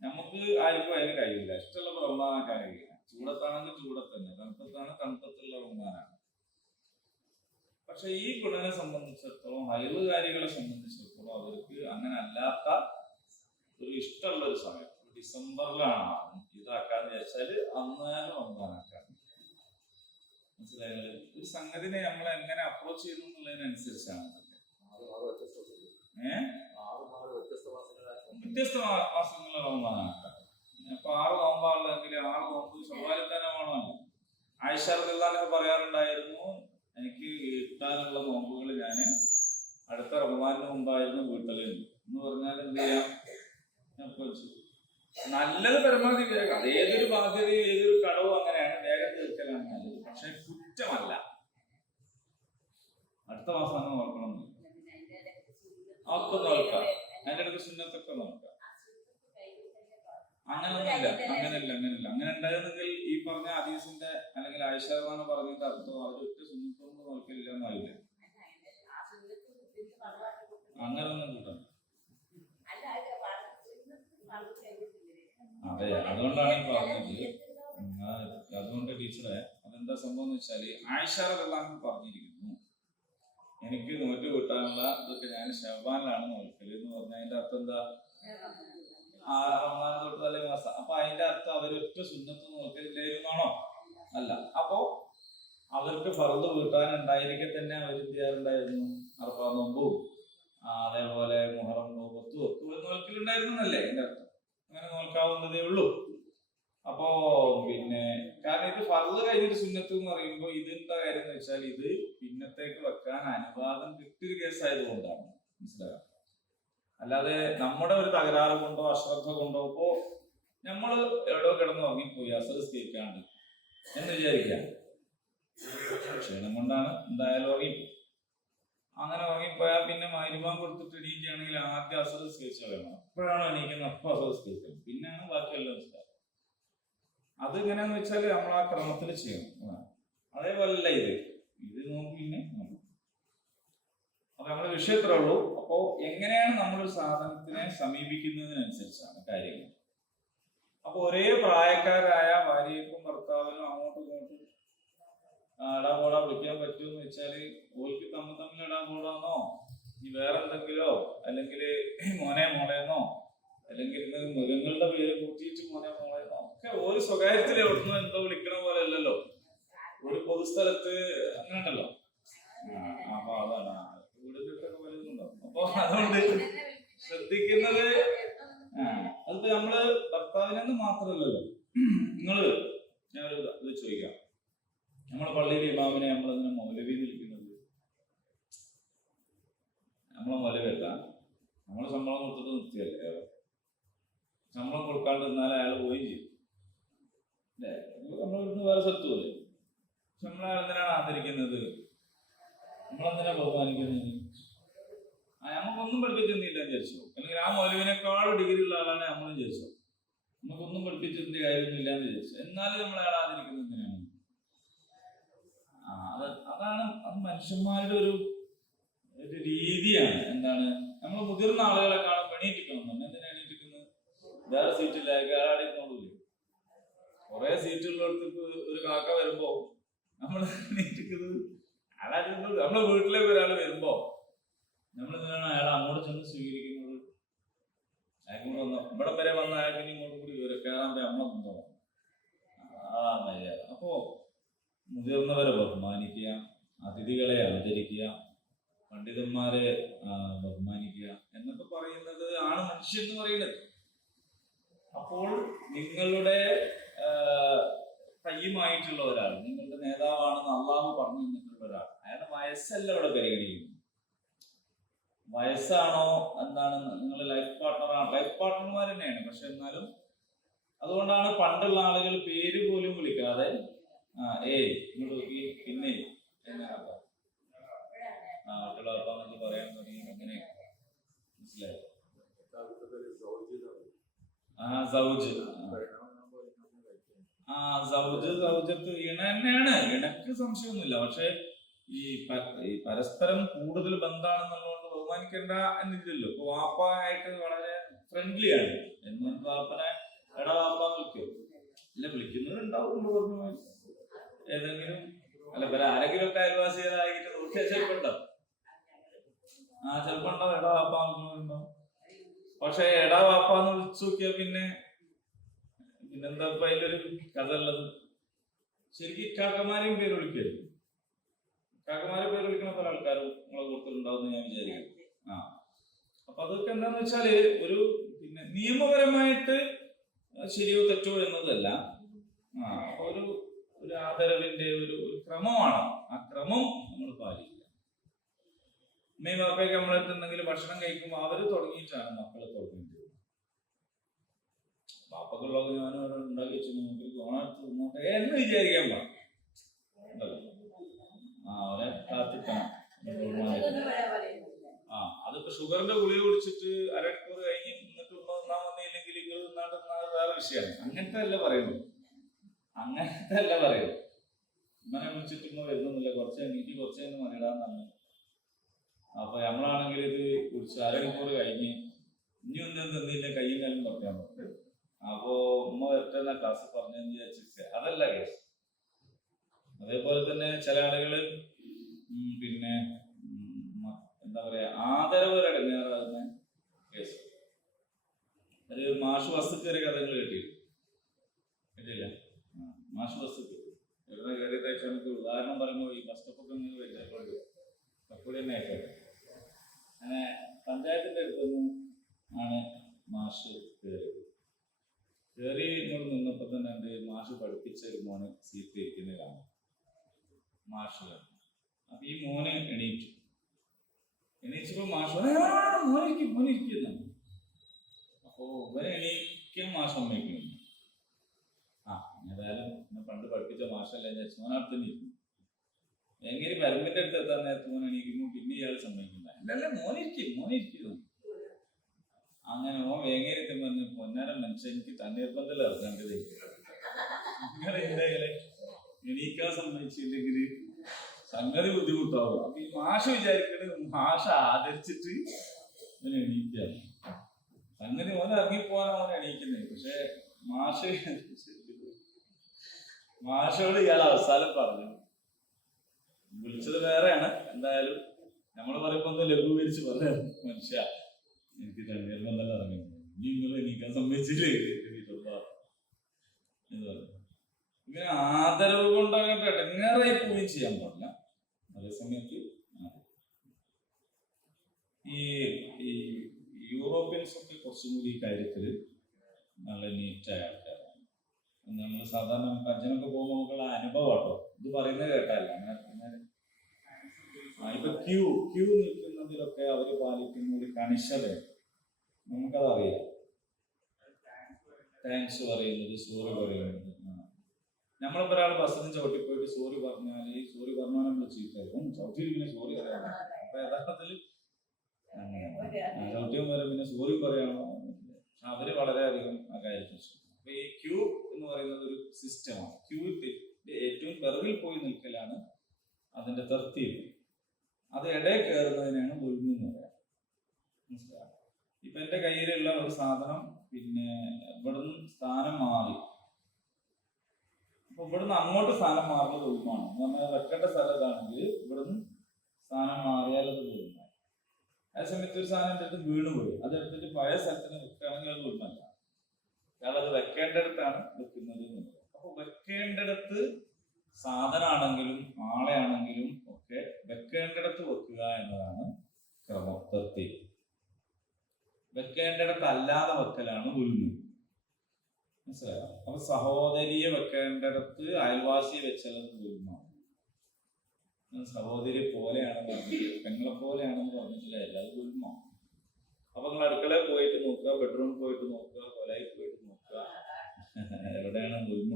നമുക്ക് ആർക്കും അതിന് കഴിയില്ല. ഇഷ്ടമുള്ള റമദാനാക്കാൻ കഴിയില്ല. ചൂടത്താണെങ്കിൽ ചൂടത്ത് തന്നെ, തണുപ്പത്താണ് തണുപ്പത്ത് പക്ഷെ ഈ പെണ്ണിനെ സംബന്ധിച്ചിടത്തോളം ഹൈറുകാരികളെ സംബന്ധിച്ചിടത്തോളം അവർക്ക് അങ്ങനെ അല്ലാത്ത ഒരു ഇഷ്ടമുള്ള ഒരു സമയം ഡിസംബറിലാണ് ഇതാക്കാന്ന് വിചാരിച്ചാല് അന്നേരം റമദാനാക്കാൻ. മനസ്സിലായത്? ഒരു സംഗതിനെ നമ്മൾ എങ്ങനെ അപ്രോച്ച് ചെയ്തു എന്നുള്ളതിനനുസരിച്ചാണ് വ്യത്യസ്ത മാസങ്ങളിൽ റമദാനാക്കാം. അപ്പൊ 6 നോമ്പാണെങ്കിൽ 6 നോമ്പ് ശവാലിത്താനമാണോ? ആയിഷ റളിയല്ലാഹു പറയാറുണ്ടായിരുന്നു, എനിക്ക് കിട്ടാനുള്ള നോമ്പുകൾ ഞാൻ അടുത്ത റമദാനിന് മുമ്പായിരുന്നു വീട്ടിലുണ്ട് എന്ന് പറഞ്ഞാൽ എന്ത് ചെയ്യാം, നല്ലത് പരമാവധി വേഗം. അത് ഏതൊരു ബാധ്യതയും ഏതൊരു കടവും അങ്ങനെയാണ്, വേഗം തീർക്കലാണ് നല്ലത്. പക്ഷെ കുറ്റമല്ല. അടുത്ത മാസം അങ്ങനെ നോക്കണം, ഒക്കെ നോക്കാം, അതിന്റെ അടുത്ത് സുന്നത്തൊക്കെ നോക്കാം. അങ്ങനെയല്ല. അങ്ങനെ ഉണ്ടായിരുന്നെങ്കിൽ ഈ പറഞ്ഞ ഹദീസിന്റെ അല്ലെങ്കിൽ ആയിഷ റളിയല്ലാഹു പറഞ്ഞതിന്റെ അർത്ഥം അവരൊറ്റ സുന്നത്തൊന്നും നോക്കില്ല എന്നായില്ല. അങ്ങനൊന്നും കൂട്ടണം. അതെ, അതുകൊണ്ടാണ് ഈ പറഞ്ഞത്. അതുകൊണ്ട് ടീച്ചറെ അതെന്താ സംഭവം എന്ന് വെച്ചാല് ആയിഷ റളിയല്ലാഹു പറഞ്ഞിരിക്കുന്നു, എനിക്ക് നോറ്റ് കിട്ടാനുള്ള ഇതൊക്കെ ഞാൻ ശഅബാനിലാണ് നോക്കല് എന്ന് പറഞ്ഞാൽ അതിന്റെ അർത്ഥം എന്താ? റമദാൻ തൊട്ട് തലേ മാസം. അപ്പൊ അതിന്റെ അർത്ഥം അവരൊറ്റ സുന്നത്ത് നോക്കലില്ലായിരുന്നാണോ? അല്ല. അപ്പോ അവർക്ക് ഫർദ് വീട്ടാനുണ്ടായിരിക്കെ തന്നെ അവർ എന്ത് ചെയ്യാറുണ്ടായിരുന്നു? അറഫാ നോമ്പും അതേപോലെ മുഹറം നോമ്പും ഒക്കെ നോക്കലുണ്ടായിരുന്നല്ലേ അതിന്റെ അർത്ഥം. അങ്ങനെ നോക്കാവുന്നതേ ഉള്ളൂ. അപ്പോ പിന്നെ കാരണം ഇത് ഫർദ് കഴിഞ്ഞിട്ട് സുന്നത്ത് എന്ന് പറയുമ്പോൾ ഇതിന്റെ കാര്യം എന്ന് വെച്ചാൽ ഇത് പിന്നത്തേക്ക് വെക്കാൻ അനുവാദം കിട്ടിയൊരു കേസായതുകൊണ്ടാണ്. മനസ്സിലാകാം. അല്ലാതെ നമ്മുടെ ഒരു തകരാറ് കൊണ്ടോ അശ്രദ്ധ കൊണ്ടോ ഇപ്പോ നമ്മള് എവിടെയോ കിടന്ന് ഉറങ്ങിപ്പോയി അസംസ്കരിക്കാണ്ട് എന്ന് വിചാരിക്കാം, ക്ഷീണം കൊണ്ടാണ് എന്തായാലും ഉറങ്ങിപ്പോയി. അങ്ങനെ ഉറങ്ങിപ്പോയാൽ പിന്നെ മഗ്‌രിബ് കൊടുത്തിട്ട് എണീക്കുകയാണെങ്കിൽ ആദ്യം അസംസ്കരിച്ചാൽ വേണം. അപ്പോഴാണ് എണീക്കുന്നത്, അപ്പൊ അസംസ്കരിക്കണം, പിന്നെയാണ് ബാക്കിയെല്ലാം മനസ്സിലാക്കുക. അത് എങ്ങനെയാന്ന് വെച്ചാൽ നമ്മൾ ആ ക്രമത്തിൽ ചെയ്യണം. അതേപോലല്ല ഇത് നോക്കി പിന്നെ അപ്പൊ നമ്മുടെ വിഷയത്രേ ഉള്ളൂ. അപ്പോ എങ്ങനെയാണ് നമ്മളൊരു സാധനത്തിനെ സമീപിക്കുന്നതിനനുസരിച്ചാണ് കാര്യങ്ങൾ. അപ്പൊ ഒരേ പ്രായക്കാരായ ഭാര്യയ്ക്കും ഭർത്താവിനും അങ്ങോട്ടും ഇങ്ങോട്ടും ഇടാപോടാ വിളിക്കാൻ പറ്റുമെന്ന് വെച്ചാല് ഓൾക്ക് തമ്മിൽ ഇടാപോടാന്നോ ഇനി വേറെ എന്തെങ്കിലോ അല്ലെങ്കിൽ മോനെ മോളേന്നോ അല്ലെങ്കിൽ മൃഗങ്ങളുടെ പേര് കൂട്ടിയിട്ട് മോനെ മോളേന്നോ ഒക്കെ ഒരു സ്വകാര്യത്തിൽ എവിടുന്നോ എന്തോ വിളിക്കണ പോലെ അല്ലല്ലോ, ഒരു പൊതുസ്ഥലത്ത് അങ്ങനെ ഉണ്ടല്ലോ. അപ്പൊ അതാണ് വീടുകൾക്കൊക്കെ പലതുണ്ടാവും. അപ്പൊ അതുകൊണ്ട് ശ്രദ്ധിക്കുന്നത് അതിപ്പോ നമ്മള് ഭർത്താവിനെന്ന് മാത്രമല്ലല്ലോ. നിങ്ങള് ഞാനൊരു ഇത് ചോദിക്കാം, നമ്മളെ പള്ളിയിലെ ഇമാമിനെ നമ്മളെങ്ങനെ മൗലവി വിളിക്കുന്നത്? നമ്മളെ മൗലവിയല്ല, നമ്മള് ശമ്പളം കൊടുത്തിട്ട് നിർത്തിയല്ലേ. ശമ്പളം കൊടുക്കാണ്ട് നിന്നാലും അയാൾ പോവുകയും ചെയ്യും അല്ലേ? നമ്മളിവിടുന്ന് വേറെ സ്ഥലത്ത് പോലെ നമ്മളെ എന്തിനാണ് ആദരിക്കുന്നത്? നമ്മളെന്തിനാ ബഹുമാനിക്കുന്നത്? നമുക്കൊന്നും പഠിപ്പിച്ചെന്നില്ല വിചാരിച്ചോ, അല്ലെങ്കിൽ ആ മൗലവിനേക്കാളും ഡിഗ്രി ഉള്ള ആളാണ് നമ്മൾ വിചാരിച്ചോ, നമുക്കൊന്നും പഠിപ്പിച്ചതിന്റെ കാര്യമൊന്നുമില്ല എന്ന് വിചാരിച്ചു, എന്നാലും നമ്മൾ അയാൾ ആദരിക്കുന്നത് എന്തിനാണ്? അതാണ് അത് മനുഷ്യന്മാരുടെ ഒരു രീതിയാണ്. എന്താണ്, നമ്മൾ മുതിർന്ന ആളുകളെ കാണുമ്പോൾ എണീറ്റിക്കണം. എന്തിനാ എണീറ്റിക്കുന്നത്? വേറെ സീറ്റില്ല, അയാളാടെ നോടൂല്ലേ. കുറെ സീറ്റുള്ളിടത്ത് ഒരു കാക്ക വരുമ്പോ നമ്മൾ എണീറ്റിക്കുന്നത് അയാളാടി. നമ്മളെ വീട്ടിലേക്ക് ഒരാൾ വരുമ്പോ നമ്മൾ എന്തിനാണ് അയാൾ അങ്ങോട്ട് ചെന്ന് സ്വീകരിക്കുന്നത്? അയാൾക്ക് വന്ന ഇവിടെ വരെ വന്ന അയാൾക്ക് ഇങ്ങോട്ടും കൂടി കയറാൻ നമ്മളെന്തോ മര്യാദ. അപ്പോ മുതിർന്നവരെ ബഹുമാനിക്കുക, അതിഥികളെ ആദരിക്കുക, പണ്ഡിതന്മാരെ ബഹുമാനിക്കുക എന്നൊക്കെ പറയുന്നത് ആണ് മനുഷ്യൻ എന്ന് പറയുന്നത്. അപ്പോൾ നിങ്ങളുടെ കയ്യുമായിട്ടുള്ള ഒരാൾ, നിങ്ങളുടെ നേതാവാണെന്ന് അള്ളാഹു പറഞ്ഞു തന്നിട്ടുള്ള ഒരാൾ, അയാളുടെ വയസ്സല്ല ഇവിടെ പരിഗണിക്കുന്നു. വയസ്സാണോ എന്താണ്? നിങ്ങൾ ലൈഫ് പാർട്ട്ണറാണ്, ലൈഫ് പാർട്ട്ണർമാർ തന്നെയാണ്. പക്ഷെ എന്നാലും അതുകൊണ്ടാണ് പണ്ടുള്ള ആളുകൾ പേര് പോലും വിളിക്കാതെ ഇങ്ങോട്ട് നോക്കി പിന്നെ വീട്ടിലാർക്കാന്നൊക്കെ പറയാൻ തുടങ്ങി. അങ്ങനെ മനസ്സിലായോ? സൗജത്ത് ഇണ തന്നെയാണ്, ഇണക്ക് സംശയമൊന്നുമില്ല. പക്ഷെ ഈ പരസ്പരം കൂടുതൽ ബന്ധമാണെന്നുള്ളതുകൊണ്ട് ബഹുമാനിക്കേണ്ട എന്നില്ലല്ലോ. ഇപ്പൊ വാപ്പായിട്ട് വളരെ ഫ്രണ്ട്ലിയാണ് എന്ന് വാപ്പനെ വാപ്പ വിളിക്കോ? അല്ല, വിളിക്കുന്നവരുണ്ടാവും. പറഞ്ഞു ഏതെങ്കിലും അല്ല, ആരെങ്കിലും ഒക്കെ അയൽവാസികളായിട്ട് ചിലപ്പോ ഉണ്ടാവും. ചിലപ്പോ ഉണ്ടാവും, എടാ വാപ്പ ഉണ്ടാവും. പക്ഷെ എടാ വാപ്പാന്ന് വിളിച്ചു നോക്കിയാ പിന്നെന്താ ഇപ്പൊ അതിലൊരു കഥ ഉള്ളത്? ശരിക്കും കാക്കമാരെയും പേര് വിളിക്കരുത്. കാക്കമാരെ പേര് വിളിക്കുന്ന പല ആൾക്കാരും നിങ്ങളെ കൂടുതലുണ്ടാവും ഞാൻ വിചാരിക്കും. അപ്പൊ അതൊക്കെ എന്താന്ന് വെച്ചാല് ഒരു നിയമപരമായിട്ട് ശരിയോ തെറ്റോ എന്നതല്ല, ഒരു ആദരവിന്റെ ഒരു ക്രമമാണ്. ആ ക്രമം നമ്മൾ പാലിക്കുക. അമ്മയും ബാപ്പയൊക്കെ നമ്മളെടുത്തുണ്ടെങ്കിൽ ഭക്ഷണം കഴിക്കുമ്പോൾ അവര് തുടങ്ങിയിട്ടാണ് മക്കളെ തുടങ്ങിയിട്ട്. ബാപ്പക്കുള്ളത് ഞാനും അവിടെ ഉണ്ടാക്കി വെച്ചു നോക്കി എന്ന് വിചാരിക്കാൻ പാടില്ല. അവരെ കാത്തിട്ടാണ്. അതിപ്പോ ഷുഗറിന്റെ ഗുളിക കുടിച്ചിട്ട് അരമണിക്കൂർ കഴിഞ്ഞ് എന്നിട്ട് ഒന്നാ വന്നില്ലെങ്കിൽ നിങ്ങൾ തിന്നാണ്ടെന്നാൽ വേറെ വിഷയമാണ്. അങ്ങനത്തെ അല്ല പറയുന്നത്. ഇങ്ങനെ വിളിച്ചിട്ട് ഇങ്ങനെ വരുന്നില്ല, കുറച്ച് എനിക്ക് കുറച്ച് കഴിഞ്ഞ് മറിയിടാന്നാണ്. അപ്പൊ നമ്മളാണെങ്കിൽ ഇത് കുടിച്ച് അരമണിക്കൂർ കഴിഞ്ഞ് ഇനി ഒന്നും തന്നില്ല, കയ്യും കാലും കുറയ്ക്കാൻ പറ്റും. അപ്പോ ഉമ്മ വരട്ടെന്ന ക്ലാസ് പറഞ്ഞു വിചാരിച്ചിട്ട് അതല്ല കേസ്. അതേപോലെ തന്നെ ചില ആളുകള് എന്താ പറയാ ആദരവരടങ്ങാറാകുന്ന കേസ്. അത് മാഷ് ബസ് കയറിയ കഥകൾ കേട്ടില്ല? മാഷ് ബസ് എവിടെ കയറിയത് വെച്ചാൽ നമുക്ക് ഉദാഹരണം പറയുമ്പോൾ ഈ ബസ് സ്റ്റോപ്പൊക്കെ നിങ്ങൾ വരുമ്പോൾ കപ്പൂടി തന്നെ ആയിക്കോട്ടെ. അങ്ങനെ പഞ്ചായത്തിന്റെ അടുത്തൊന്നും ആണ് മാഷ് കയറി ഇങ്ങോട്ട് നിന്നപ്പോ തന്നെ എന്ത് മാഷ് പഠിപ്പിച്ച ഒരു മോന് സീറ്റ് ഇരിക്കുന്നത് കാണാം. മാഷ് അപ്പൊ ഈ മോന് എണീച്ചപ്പോ മാഷ് മോനിരിക്കുന്ന. അപ്പോ ഇവരെ എണീക്കാൻ മാഷ് സമ്മതിക്കുന്നു. ഏതായാലും പണ്ട് പഠിപ്പിച്ച മാഷല്ലേ മോനടുത്ത് ഇരിക്കുന്നു. എങ്ങനെ വരമ്പിന്റെ അടുത്ത് എത്താൻ നേരത്തെ മോൻ എണീക്കുന്നു. പിന്നെ ഇയാൾ സമ്മതിക്കുന്ന അല്ലല്ലേ മോനിരിക്കുന്നു. അങ്ങനെ വേങ്ങേരത്തെ പറഞ്ഞ് പൊന്നാരം മനുഷ്യൻ എനിക്ക് തണ്ണീർപ്പന്തൽ ഇറങ്ങേണ്ടത്. അങ്ങനെ എണീക്കാൻ സമ്മതിച്ചില്ലെങ്കിൽ സംഗതി ബുദ്ധിമുട്ടാവും. അപ്പൊ ഈ മാഷ് വിചാരിക്കുന്നത് മാഷ ആദരിച്ചിട്ട് എണീക്കാണ്. സംഗതി മോനെ ഇറങ്ങിപ്പോവാനാണ് അവൻ എണീക്കുന്നത്. പക്ഷെ മാഷോട് ഇയാൾ അവസാനം പറഞ്ഞു. വിളിച്ചത് വേറെയാണ്. എന്തായാലും നമ്മൾ പറയുമ്പോ ഒന്ന് ലഘൂകരിച്ച് പറയാം. മനുഷ്യ എനിക്ക് തണ്ണീർപ്പന്തൽ ഇറങ്ങി, നിങ്ങൾ എണീക്കാൻ സമ്മതിച്ചില്ലേ? ഇങ്ങനെ ആദരവ് കൊണ്ടാകട്ടെ ഇടങ്ങേറായി പോവുകയും ചെയ്യാൻ പാടില്ല. അതേസമയത്ത് ഈ യൂറോപ്യൻസ് ഒക്കെ കുറച്ചും കൂടി ഈ കാര്യത്തിൽ നല്ല നീറ്റായ ആൾക്കാരാണ്. നമ്മൾ സാധാരണ കജ്ജനൊക്കെ പോകുമ്പോൾ നമുക്കുള്ള അനുഭവം കേട്ടോ, ഇത് പറയുന്നത് കേട്ടല്ല. ഇപ്പൊ ക്യൂ നിൽക്കുന്നതിലൊക്കെ അവര് പാലിക്കുന്ന ഒരു കണിശത നമുക്കതറിയാം. താങ്ക്സ് പറയുന്നത്, സോറി പറയുന്നത്. നമ്മളിപ്പോ ഒരാൾ ബസ്സിന് ചവിട്ടിപ്പോയിട്ട് സോറി പറഞ്ഞാല് സോറി പറഞ്ഞാൽ നമ്മൾ ചീത്തായിരിക്കും. ചവിട്ടിയിരിക്കുന്ന സോറി പറയാം. അപ്പൊ യഥാർത്ഥത്തിൽ ചവിട്ടിയും വരെ പിന്നെ സോറി പറയാണോ? പക്ഷെ അവര് വളരെയധികം ആ കാര്യത്തിൽ ശ്രദ്ധിക്കും. അപ്പൊ ഈ ക്യൂ എന്ന് പറയുന്നത് ഒരു സിസ്റ്റമാണ്. ക്യൂ ഏറ്റവും പിറകിൽ പോയി നിൽക്കലാണ് അതിന്റെ തർത്തീവ്. അത് ഇടയിൽ കയറുന്നതിനാണ് ഒഴിഞ്ഞെന്ന് പറയാം. മനസ്സിലാവും? ഇപ്പൊ എന്റെ കയ്യിലുള്ള ഒരു സാധനം ഇവിടുന്ന് സ്ഥാനം മാറി. അപ്പൊ ഇവിടുന്ന് അങ്ങോട്ട് സ്ഥാനം മാറുന്നത് ഒഴിമാണ്. നമ്മൾ വെക്കേണ്ട സ്ഥലത്താണെങ്കിൽ ഇവിടുന്ന് സ്ഥാനം മാറിയാൽ അത് ഒഴിമാണ്. ആ സമയത്ത് ഒരു സാധനം എടുത്ത് വീണുപോയി, അതെടുത്തിട്ട് പഴയ സ്ഥലത്തിന് വെക്കുകയാണെങ്കിൽ അത് ഒഴിമല്ല. അയാൾ അത് വെക്കേണ്ടടുത്താണ് വെക്കുന്നത്. അപ്പൊ വെക്കേണ്ടടുത്ത് സാധനമാണെങ്കിലും ആളെയാണെങ്കിലും ഒക്കെ വെക്കേണ്ടടുത്ത് വെക്കുക എന്നതാണ് ക്രമത്തിൽ. വെക്കേണ്ടടുത്ത് അല്ലാതെ വെക്കലാണ് ഉൽമ. മനസ്സിലായോ? അപ്പൊ സഹോദരിയെ വെക്കേണ്ടടുത്ത് അയൽവാസിയെ വെച്ചുള്ളത് ഉൽമാണ്. സഹോദരി പോലെയാണെന്ന് പറഞ്ഞിട്ട് പെങ്ങളെ പോലെയാണെന്ന് പറഞ്ഞിട്ടില്ല, അത് ഉൽമ. അപ്പൊ നിങ്ങൾ അടുക്കളയിൽ പോയിട്ട് നോക്കുക, ബെഡ്റൂമിൽ പോയിട്ട് നോക്കുക, കൊലയിൽ പോയിട്ട് നോക്കുക, എവിടെയാണ് ഉൽമ.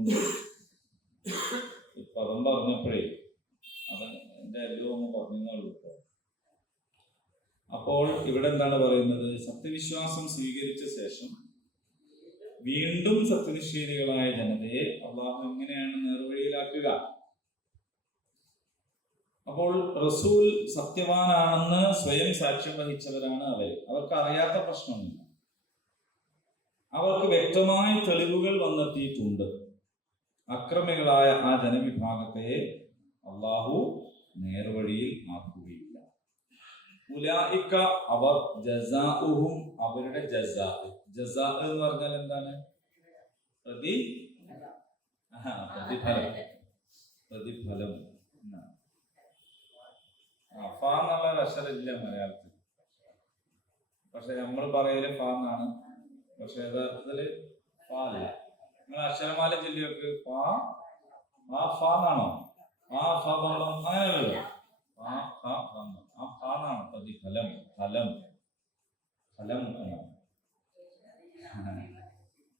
പദം പറഞ്ഞപ്പോഴേ അത് എന്റെ എല്ലോ ഒന്ന് പറഞ്ഞുള്ളൂ. അപ്പോൾ ഇവിടെ എന്താണ് പറയുന്നത്? സത്യവിശ്വാസം സ്വീകരിച്ച ശേഷം വീണ്ടും സത്യനിഷേധികളായ ജനതയെ അള്ളാഹു എങ്ങനെയാണ് നേർവഴിയിലാക്കുക? അപ്പോൾ റസൂൽ സത്യവാനാണെന്ന് സ്വയം സാക്ഷ്യം വഹിച്ചവരാണ് അവർക്ക് അറിയാത്ത പ്രശ്നമൊന്നുമില്ല. അവർക്ക് വ്യക്തമായ തെളിവുകൾ വന്നെത്തിയിട്ടുണ്ട്. അക്രമികളായ ആ ജനവിഭാഗത്തെ അള്ളാഹു നേർവഴിയിൽ ആക്കും. ഉലൈക അവർ ജസാഉഹും അവരുടെ ജസാ. ജസാ എന്ന് പറഞ്ഞാൽ എന്താണ്? പ്രതിഫലം. പ്രതിഫലം എന്നാണ്. ഫ എന്നുള്ള അക്ഷരമില്ല മലയാളത്തിൽ, പക്ഷെ നമ്മൾ പറയല് ഫ എന്നാണ്. പക്ഷെ യഥാർത്ഥത്തില് ഫ അല്ല. നിങ്ങൾ അക്ഷരമാല ജില്ലയൊക്കെ ഫ എന്നാണോ? അങ്ങനെയല്ലോ. ആ ഫ എന്നാണ് പ്രതിഫലം. ഫലം ഫലം എന്നാണ്.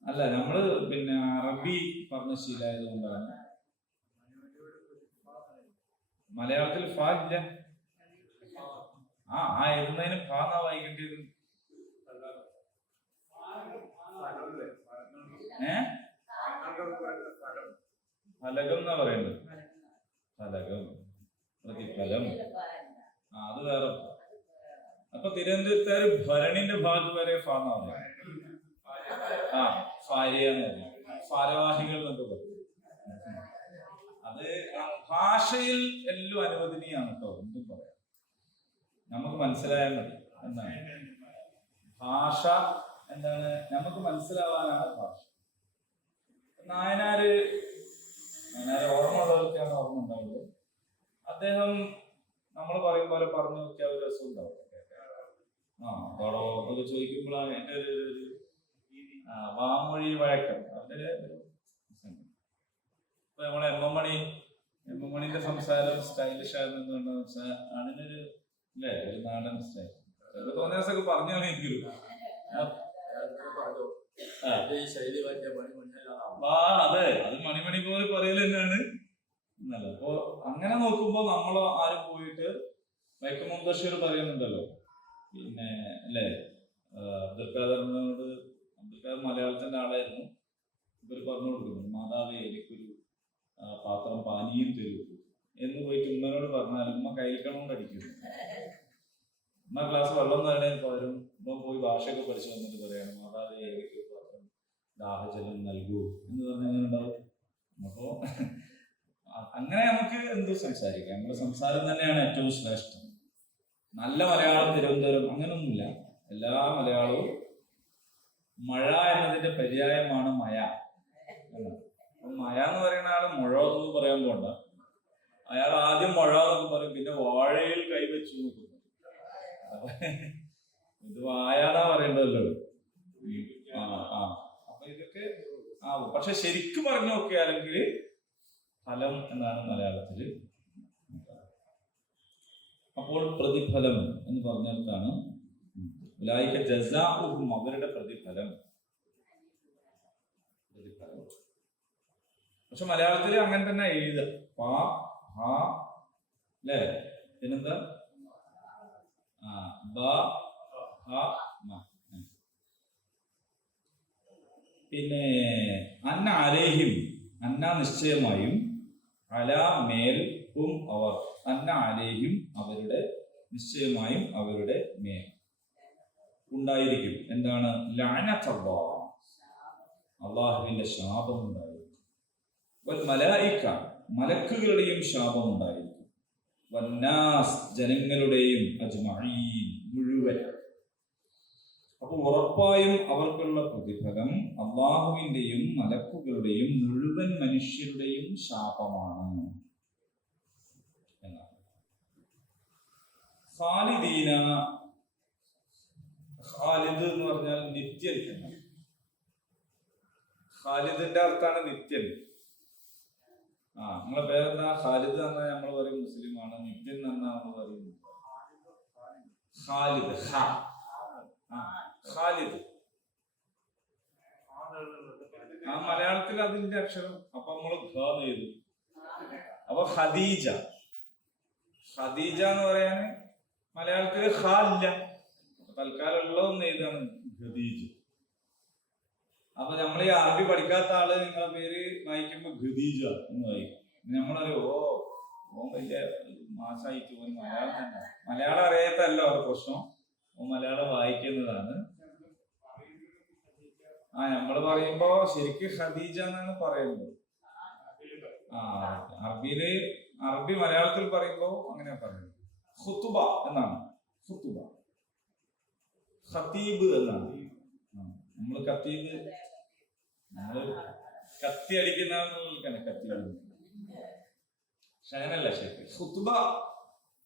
അല്ല, നമ്മള് പിന്നെ അറബി പറഞ്ഞ ശീലമായത് കൊണ്ടാണ്. മലയാളത്തിൽ ഫ ഇല്ല. എന്നതിന് ഫ എന്നാ വായിക്കേണ്ടത്. ഫലകം എന്നാ പറയേണ്ടത്. ഫലകം, പ്രതിഫലം. അത് വേറെ. അപ്പൊ തിരുവനന്തപുരത്തുകാര് ഭരണിന്റെ ഭാഗത്ത് വരെ ഫ എന്നാ പറയുന്നത്. ഫാരിയെന്ന് പറയും. ഭാരവാഹികൾ എന്നൊക്കെ പറയും. അത് ഭാഷയിൽ എല്ലാം അനുവദനീയാണ് കേട്ടോ. എന്തും പറയാം, നമുക്ക് മനസ്സിലായാൽ മതി എന്നാണ്. ഭാഷ എന്താണ്? നമുക്ക് മനസ്സിലാവാനാണ് ഭാഷ. നായനാര് ഓർമ്മ ഉള്ളവർക്കാണ് ഓർമ്മ ഉണ്ടാവുള്ളൂ. അദ്ദേഹം നമ്മൾ പറയും പോലെ പറഞ്ഞു നോക്കിയാൽ ഒരു രസം ഉണ്ടാവും. അവിടെ ഒക്കെ ചോദിക്കുമ്പോഴാണ് എന്റെ ഒരു വാമൊഴി വഴക്കം. അതിന്റെ ഇപ്പൊ നമ്മളെ എം എം മണിന്റെ സംസാരം സ്റ്റൈലിഷ് ആയിരുന്നെന്ന് വെച്ചാൽ അതിനൊരു അല്ലേ ഒരു നാടൻ സ്റ്റൈൽ. തോന്നിയ ദിവസമൊക്കെ പറഞ്ഞാണെങ്കിലും അതെ, അത് മണിമണി പോലെ പറയൽ തന്നെയാണ് എന്നല്ല. അപ്പൊ അങ്ങനെ നോക്കുമ്പോ നമ്മളോ ആരും പോയിട്ട് വൈക്കം മുബഷീർ പറയുന്നുണ്ടല്ലോ, പിന്നെ അല്ലേ അബ്ദുൽ ഖാദറിനോട്. അബ്ദുൽ ഖാദർ മലയാളത്തിന്റെ ആളായിരുന്നു. ഇവർ പറഞ്ഞു കൊടുക്കുന്നു, മാതാവേ എനിക്കൊരു പാത്രം പാനീയം തരൂ എന്ന് പോയിട്ട് ഉമ്മനോട് പറഞ്ഞാൽ ഉമ്മ കയ്യിൽക്കണോണ്ട് അടിക്കുന്നു. ഉമ്മ ഗ്ലാസ് വെള്ളം തരണേന് പകരം ഉമ്മ പോയി ഭാഷയൊക്കെ പഠിച്ചു വന്നിട്ട് പറയാണ്, മാതാവേ എനിക്ക് പാത്രം ദാഹജലം നൽകൂ എന്ന് പറഞ്ഞാൽ എങ്ങനെ ഉണ്ടാവും? അപ്പോ അങ്ങനെ നമുക്ക് എന്തു സംസാരിക്കാം. നമ്മുടെ സംസാരം തന്നെയാണ് ഏറ്റവും ശ്രേഷ്ഠം. നല്ല മലയാളം തിരുവനന്തപുരം അങ്ങനൊന്നുമില്ല. എല്ലാ മലയാളവും മഴ എന്നതിന്റെ പര്യായമാണ് മയ. അപ്പൊ മയ എന്ന് പറയുന്ന ആള് മുഴ എന്നൊന്നും പറയാൻ പോണ്ട. അയാൾ ആദ്യം മഴ എന്നൊക്കെ പറയും, പിന്നെ വാഴയിൽ കൈവച്ചു നോക്കും. ഇത് വായാടാ പറയേണ്ടതല്ലോ. അപ്പൊ ഇതൊക്കെ പക്ഷെ ശരിക്കും പറഞ്ഞു നോക്കിയാലെങ്കിൽ ഫലം എന്നാണ് മലയാളത്തില്. അപ്പോൾ പ്രതിഫലം എന്ന് പറഞ്ഞിടത്താണ് ഉലൈക ജസാഉഹും അവരുടെ പ്രതിഫലം. പക്ഷെ മലയാളത്തില് അങ്ങനെ തന്നെ എഴുതുക. അല്ലേ? പിന്നെന്താ? പിന്നെ അന്ന അലേഹിം, അന്ന നിശ്ചയമായും, അല മേൽ, അവർ അന്ന അലേഹിം അവരുടെ നിശ്ചയമായും അവരുടെ മേൽ ഉണ്ടായിരിക്കും. എന്താണ്? ലഅനത്തുല്ലാഹ്, അല്ലാഹുവിന്റെ ശാപം ഉണ്ടായിരിക്കും. വൽ മലായിക, മലക്കുകളുടെയും ശാപം ഉണ്ടായിരിക്കും. വന്നാസ്, ജനങ്ങളുടെയും, അജ്മഈൻ, മുഴുവൻ. അപ്പൊ ഉറപ്പായും അവർക്കുള്ള പ്രതിഫലം അല്ലാഹുവിന്റെയും മലക്കുകളുടെയും മുഴുവൻ മനുഷ്യരുടെയും ശാപമാണ് എന്നാണ്. ഖാലിദീന, ഖാലിദ് എന്ന് പറഞ്ഞാൽ നിത്യൻ എന്നാണ്. ഖാലിദിന്റെ അർത്ഥാണ് നിത്യൻ. നമ്മളെ പേരെന്താ? ഖാലിദ് എന്നാ നമ്മൾ പറയും മുസ്ലിമാണ്. നിത്യൻ എന്നാ നമ്മൾ പറയുന്നത് ഖാലിദ്. ഖാലിദ് മലയാളത്തിൽ അതിന്റെ അക്ഷരം. അപ്പൊ നമ്മള് ഖ എഴുതും. അപ്പൊ ഖദീജ, ഖദീജ എന്ന് പറയാന് മലയാളത്തില് ഖ ഇല്ല. തൽക്കാലം ഉള്ളതൊന്നും എഴുതാണ് ഖദീജ. അപ്പൊ നമ്മൾ ഈ അറബി പഠിക്കാത്ത ആള് നിങ്ങളെ പേര് വായിക്കുമ്പോ ഖദീജ എന്ന് വായിക്കും. നമ്മളറിയോ ഓൻ വലിയ മാസായിട്ട് ഓൻ മലയാളം തന്നെ. മലയാളം അറിയാത്തല്ലോ അവരുടെ പ്രശ്നം. ഓൻ മലയാളം വായിക്കുന്നതാണ്. നമ്മള് പറയുമ്പോ ശരിക്കും ഖദീജ എന്നാണ് പറയുന്നത്. അറബി മലയാളത്തിൽ പറയുമ്പോ അങ്ങനെ പറയുന്നത് ഖുതുബ എന്നാണ്. ഖുതുബ. ഖതീബ് എന്നാണ്. നമ്മള് ഖതീബ്, നമ്മള് കത്തി അടിക്കുന്ന കത്തി അടിക്കുന്നത്, പക്ഷെ അങ്ങനല്ല. ശരി, ഖുതുബ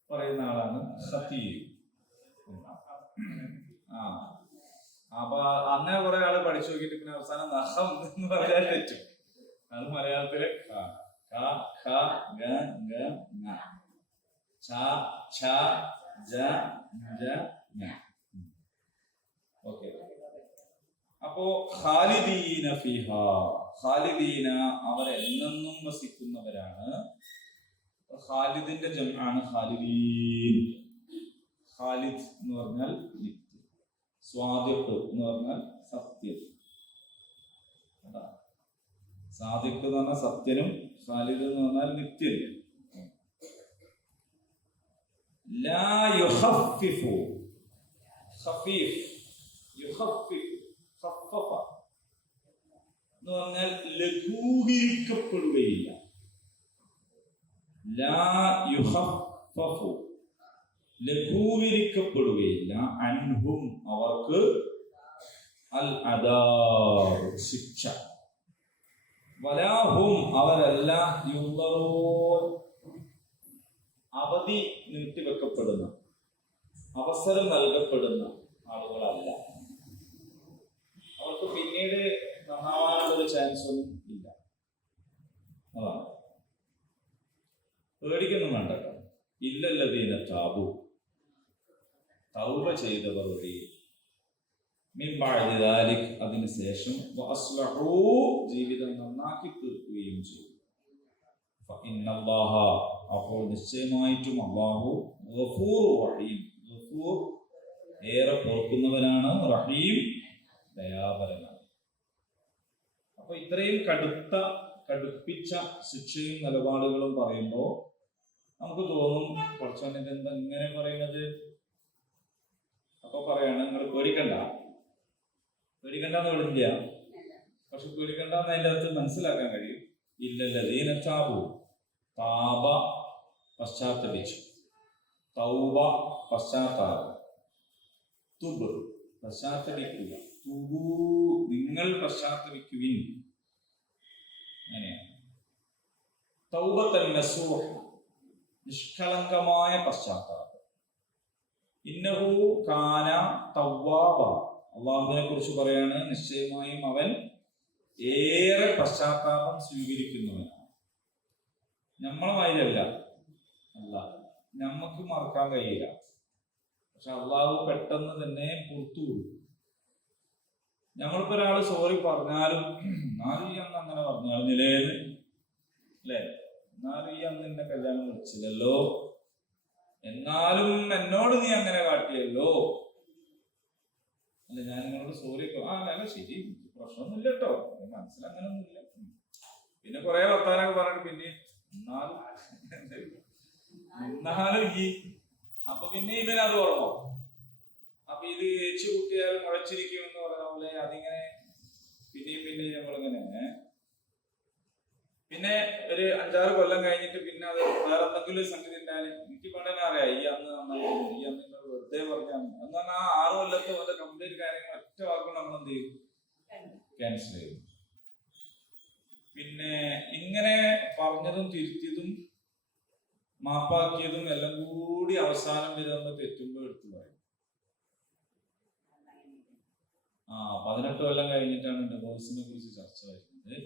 പറയുന്ന ആളാണ് ഖതീബ്. അപ്പൊ അങ്ങനെ കുറെ ആള് പഠിച്ചു നോക്കിയിട്ട് പിന്നെ അവസാനം നഖം എന്ന് പറയാൻ പറ്റും. അത് മലയാളത്തില് ഓക്കെ. അപ്പോ ഖാലിദീന ഫിഹാ, ഖാലിദീന അവർ എന്നെന്നും വസിക്കുന്നവരാണ്. ഖാലിദിന്റെ ജംആണ് ഖാലിദീൻ. ഖാലിദ് എന്ന് പറഞ്ഞാൽ നിത്യം, സ്വാദിഖ് എന്ന് പറഞ്ഞാൽ സത്യം. സാദിഖ് എന്ന് പറഞ്ഞാൽ സത്യനും, ഖാലിദ് എന്ന് പറഞ്ഞാൽ നിത്യനും. ലാ യുഖഫിഫു, ഖഫീഫ്, യുഖഫിഫ്, ഖഫഫ എന്ന് പറഞ്ഞാൽ ലഘൂകരിക്കപ്പെടുകയില്ല. ലാ യുഖഫഫു, ലഘൂകരിക്കപ്പെടുകയില്ല. അൻഹും അവർക്ക്, അൽ അദാബ് ശിക്ഷ. വലാഹും അവരല്ല, യുൻദറൂൻ അവധി നീട്ടിവെക്കപ്പെടുന്ന, അവസരം നൽകപ്പെടുന്ന ആളുകളല്ല. അവർക്ക് പിന്നീട് നന്നാവാനുള്ളൊരു ചാൻസ് ഒന്നും ഇല്ല. അതാണ്. പേടിക്കൊന്നും വേണ്ട. ഇല്ലല്ലദീന താബു, തൗബ ചെയ്തവർ വഴി, മിൻ ബഅദി ദാലിക് അതിനുശേഷം, വഅസ്ലഹൂ ജീവിതം നന്നാക്കി തീർക്കുകയും ചെയ്തു. ഫഇന്നല്ലാഹ അപ്പോൾ നിശ്ചയമായിട്ടും അല്ലാഹു ഗഫൂർ റഹീം, ഗഫൂർ ഏറെ പൊറുക്കുന്നവനാണ്, റഹീം ദയാപരനാണ്. അപ്പൊ ഇത്രയും കടുപ്പിച്ച ശിക്ഷയും നിലപാടുകളും പറയുമ്പോൾ നമുക്ക് തോന്നും, കുറച്ചോനെ എന്താ ഇങ്ങനെ പറയുന്നത്? അപ്പൊ പറയാണ്, നിങ്ങൾ പേടിക്കണ്ടെന്ന് വിളില്ല, പക്ഷെ പേടിക്കണ്ടെന്ന് അതിൻ്റെ അകത്ത് മനസ്സിലാക്കാൻ കഴിയും. ഇല്ലല്ലദീന താബു, താബ പശ്ചാത്തപിച്ചു, തൗബ പശ്ചാത്താപം, തുബ് പശ്ചാത്തപിക്കുക, തുബൂ നിങ്ങൾ പശ്ചാത്തപിക്കുവിൻ. അങ്ങനെയാണ്. തൗബത്തൻ നസൂഹ നിഷ്കളങ്കമായ പശ്ചാത്താപം. ഇന്നഹു കാന തവ്വാബ, അള്ളാഹുവിനെ കുറിച്ച് പറയാണ്, നിശ്ചയമായും അവൻ ഏറെ പശ്ചാത്താപം സ്വീകരിക്കുന്നവനാണ്. നമ്മളമായിരല്ല, അല്ല, നമുക്ക് മറക്കാൻ കഴിയില്ല. പക്ഷെ അള്ളാഹു പെട്ടെന്ന് തന്നെ പുറത്തു കൊടുക്കും. നമ്മളിപ്പോ ഒരാള് സോറി പറഞ്ഞാലും, എന്നാലും ഈ അന്ന് അങ്ങനെ പറഞ്ഞാലില്ലേന്ന്, അല്ലേ, എന്നാലും ഈ അന്ന് എന്നെ കല്യാണം വിളിച്ചില്ലല്ലോ, എന്നാലും എന്നോട് നീ അങ്ങനെ കാട്ടിയല്ലോ, അല്ല ഞാൻ നിങ്ങളോട് സോറി, അല്ല ശരി, പ്രശ്നമൊന്നുമില്ല കേട്ടോ, മനസ്സിലങ്ങനൊന്നുമില്ല. പിന്നെ കുറെ വർത്താനൊക്കെ പറഞ്ഞിട്ട് പിന്നെ എന്നാലും ഈ അപ്പൊ പിന്നെ ഇവനത് ഓർമ്മ. അപ്പൊ ഇത് ഏച്ചു കൂട്ടിയാൽ മുളച്ചിരിക്കും എന്ന് പറഞ്ഞ പോലെ അതിങ്ങനെ പിന്നെയും നമ്മളിങ്ങനെ, പിന്നെ ഒരു 5-6 കൊല്ലം കഴിഞ്ഞിട്ട് പിന്നെ അത് വേറെ എന്തെങ്കിലും സംഗതി ഉണ്ടായാലും എനിക്ക് പണ്ടന്നെ അറിയാം, ഈ അന്ന് നന്നായിരുന്നു, ഈ അന്ന് നിങ്ങൾ വെറുതെ പറഞ്ഞാണ് എന്ന് പറഞ്ഞാൽ ആ 6 കൊല്ലത്തെ വല്ല കംപ്ലീറ്റ് കാര്യങ്ങൾ ഒറ്റ വാക്കുകൊണ്ട് നമ്മൾ എന്ത് ചെയ്യും? ക്യാൻസൽ ചെയ്യും. പിന്നെ ഇങ്ങനെ പറഞ്ഞതും തിരുത്തിയതും മാപ്പാക്കിയതും എല്ലാം കൂടി അവസാനം വരുന്ന തെറ്റുമ്പോൾ എടുത്തു പറയും. 18 കൊല്ലം കഴിഞ്ഞിട്ടാണ് ഡിവോഴ്സിനെ കുറിച്ച് ചർച്ച വരുന്നത്.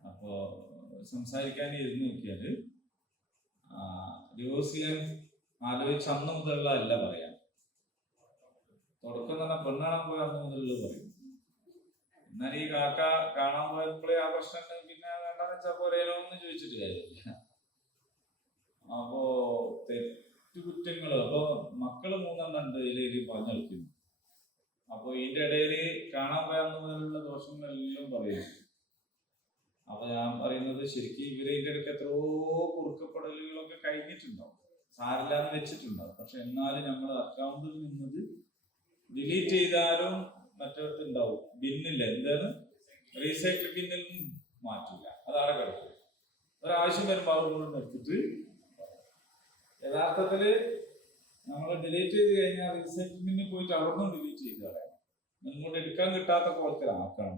അപ്പോ സംസാരിക്കാൻ ഇരുന്ന് നോക്കിയാല് ഡിവോഴ്സ് ചെയ്യാൻ ആലോചിച്ച് അന്ന് മുതലുള്ള അല്ല പറയാം, തുടക്കം തന്നെ പെണ്ണാണാൻ പോയ അന്ന് മുതലുള്ള പറയും. എന്നാൽ ഈ കാക്ക കാണാൻ പോയപ്പോഴേ ആ പ്രശ്നം പിന്നെ വേണ്ടെന്ന് വെച്ചാൽ പോരേലോ എന്ന് ചോദിച്ചിട്ട് കാര്യമില്ല. അപ്പോ തെറ്റുകുറ്റങ്ങള്, അപ്പൊ മക്കള് 3 ഉണ്ട് ഇതിൽ പറഞ്ഞു കളിക്കുന്നു. അപ്പൊ ഇതിന്റെ ഇടയില് കാണാൻ പോയാന്ന് മുതലുള്ള ദോഷങ്ങളെല്ലാം പറയുന്നു. അപ്പൊ ഞാൻ പറയുന്നത് ശരിക്കും ഇവര് ഇതിന്റെ ഇടയ്ക്ക് എത്രയോ കുറുക്കപ്പെടലുകളൊക്കെ കഴിഞ്ഞിട്ടുണ്ടാവും, സാരില്ലാന്ന് വെച്ചിട്ടുണ്ടാവും. പക്ഷെ എന്നാലും നമ്മൾ അക്കൗണ്ടിൽ നിന്നത് ഡിലീറ്റ് ചെയ്താലും മറ്റൊരുണ്ടാവും, ബിന്നില്ല, എന്താണ് റീസൈക്കിൾ ബിന്നിൽ മാറ്റില്ല, അതാണ് കിടക്കും. ഒരാവശ്യം വരുമ്പോൾ അവിടെ എടുത്തിട്ട് യഥാർത്ഥത്തില് നമ്മൾ ഡിലീറ്റ് ചെയ്ത് കഴിഞ്ഞാൽ റീസെറ്റിൽമെന്റിൽ പോയിട്ട് അവിടെ നിന്ന് ഡിലീറ്റ് ചെയ്ത് കളയാം. ഇങ്ങോട്ട് എടുക്കാൻ കിട്ടാത്ത പോലത്തിലാക്കണം.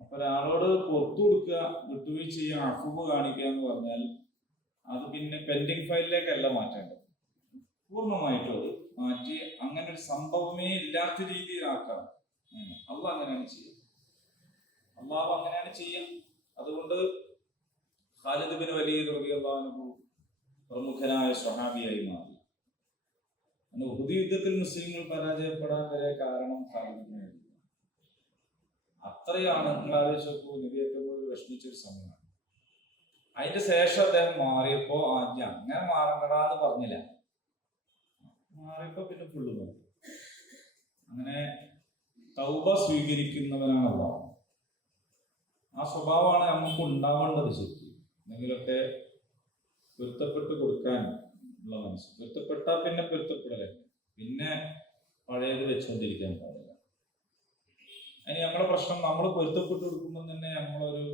അപ്പൊ ഒരാളോട് പുറത്തു കൊടുക്കുക, വിട്ടുവീഴ്ച ചെയ്യുക, അഫൂബ് കാണിക്കുക എന്ന് പറഞ്ഞാൽ അത് പിന്നെ പെൻഡിങ് ഫയലിലേക്കല്ല മാറ്റേണ്ടത്. പൂർണ്ണമായിട്ടും അത് മാറ്റി അങ്ങനെ ഒരു സംഭവമേ ഇല്ലാത്ത രീതിയിലാക്കണം. അള്ളാഹ് അങ്ങനെയാണ് ചെയ്യുക. അള്ളാഹു അങ്ങനെയാണ് ചെയ്യുക. അതുകൊണ്ട് ഖാലിദ് ബിൻ വലീദ് റളിയല്ലാഹു അൻഹു പ്രമുഖനായ സ്വഹാബിയായി മാറി. ഉഹുദ് യുദ്ധത്തിൽ മുസ്ലിങ്ങൾ പരാജയപ്പെടാൻ വരെ കാരണം ഖാലിദ് ബിൻ വലീദ്. അത്രയാണ്. നിങ്ങൾ ആലോചിച്ച് നോക്കൂ, നബി ഏറ്റവും വിഷമിച്ചൊരു സമയമാണ്. അതിന്റെ ശേഷം അദ്ദേഹം മാറിയപ്പോ ആദ്യം അങ്ങനെ മാറണ്ടടാന്ന് പറഞ്ഞില്ല. മാറിയപ്പോ പിന്നെ ഫുള്ള് മാറി. അങ്ങനെ തൗബ സ്വീകരിക്കുന്നവനാണ് അല്ലാഹു. ആ സ്വഭാവമാണ് നമുക്ക് ഉണ്ടാവേണ്ടത്. ശരിക്കും എന്തെങ്കിലുമൊക്കെ പൊരുത്തപ്പെട്ട് കൊടുക്കാൻ ഉള്ള മനസ്സ്. പൊരുത്തപ്പെട്ടാൽ പിന്നെ പൊരുത്തപ്പെടലേ, പിന്നെ പഴയത് വെച്ചുകൊണ്ടിരിക്കാൻ പാടില്ല. അതിന് നമ്മളെ പ്രശ്നം, നമ്മൾ പൊരുത്തപ്പെട്ട് കൊടുക്കുമ്പോൾ തന്നെ നമ്മളൊരു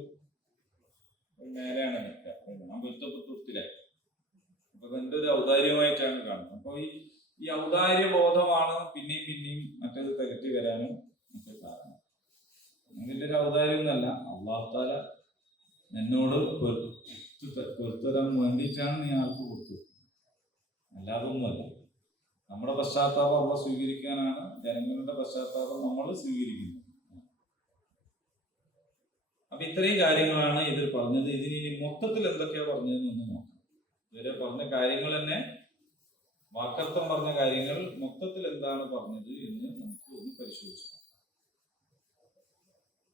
നേരെയാണ് നിൽക്കുക. ഞാൻ പൊരുത്തപ്പെട്ട് കൊടുത്തില്ല, അപ്പൊ അതെന്റെ ഒരു ഔദാര്യമായിട്ടാണ് കാണുന്നത്. അപ്പൊ ഈ ഔദാര്യ ബോധമാണ് പിന്നെയും പിന്നെയും മറ്റേത് തികറ്റി വരാനും ഒക്കെ കാരണം. ഇതിന്റെ ഒരു ഔദാര്യം എന്നല്ല, അല്ലാഹു തആല എന്നോട് പൊരുത്തരാൻ വേണ്ടിയിട്ടാണ് നീ ആൾക്ക് കൊടുത്തു, അല്ലാതൊന്നുമല്ല. നമ്മുടെ പശ്ചാത്താപം അള്ളാഹ് സ്വീകരിക്കാനാണ്, ജനങ്ങളുടെ പശ്ചാത്താപം നമ്മൾ സ്വീകരിക്കുന്നത്. അപ്പൊ ഇത്രയും കാര്യങ്ങളാണ് ഇതിൽ പറഞ്ഞത്. ഇതിന് മൊത്തത്തിൽ എന്തൊക്കെയാ പറഞ്ഞതെന്നൊന്ന് നോക്കാം. ഇവരെ പറഞ്ഞ കാര്യങ്ങൾ തന്നെ, വാക്കർത്ഥം പറഞ്ഞ കാര്യങ്ങൾ മൊത്തത്തിൽ എന്താണ് പറഞ്ഞത് എന്ന് നമുക്ക് ഒന്ന് പരിശോധിച്ചു.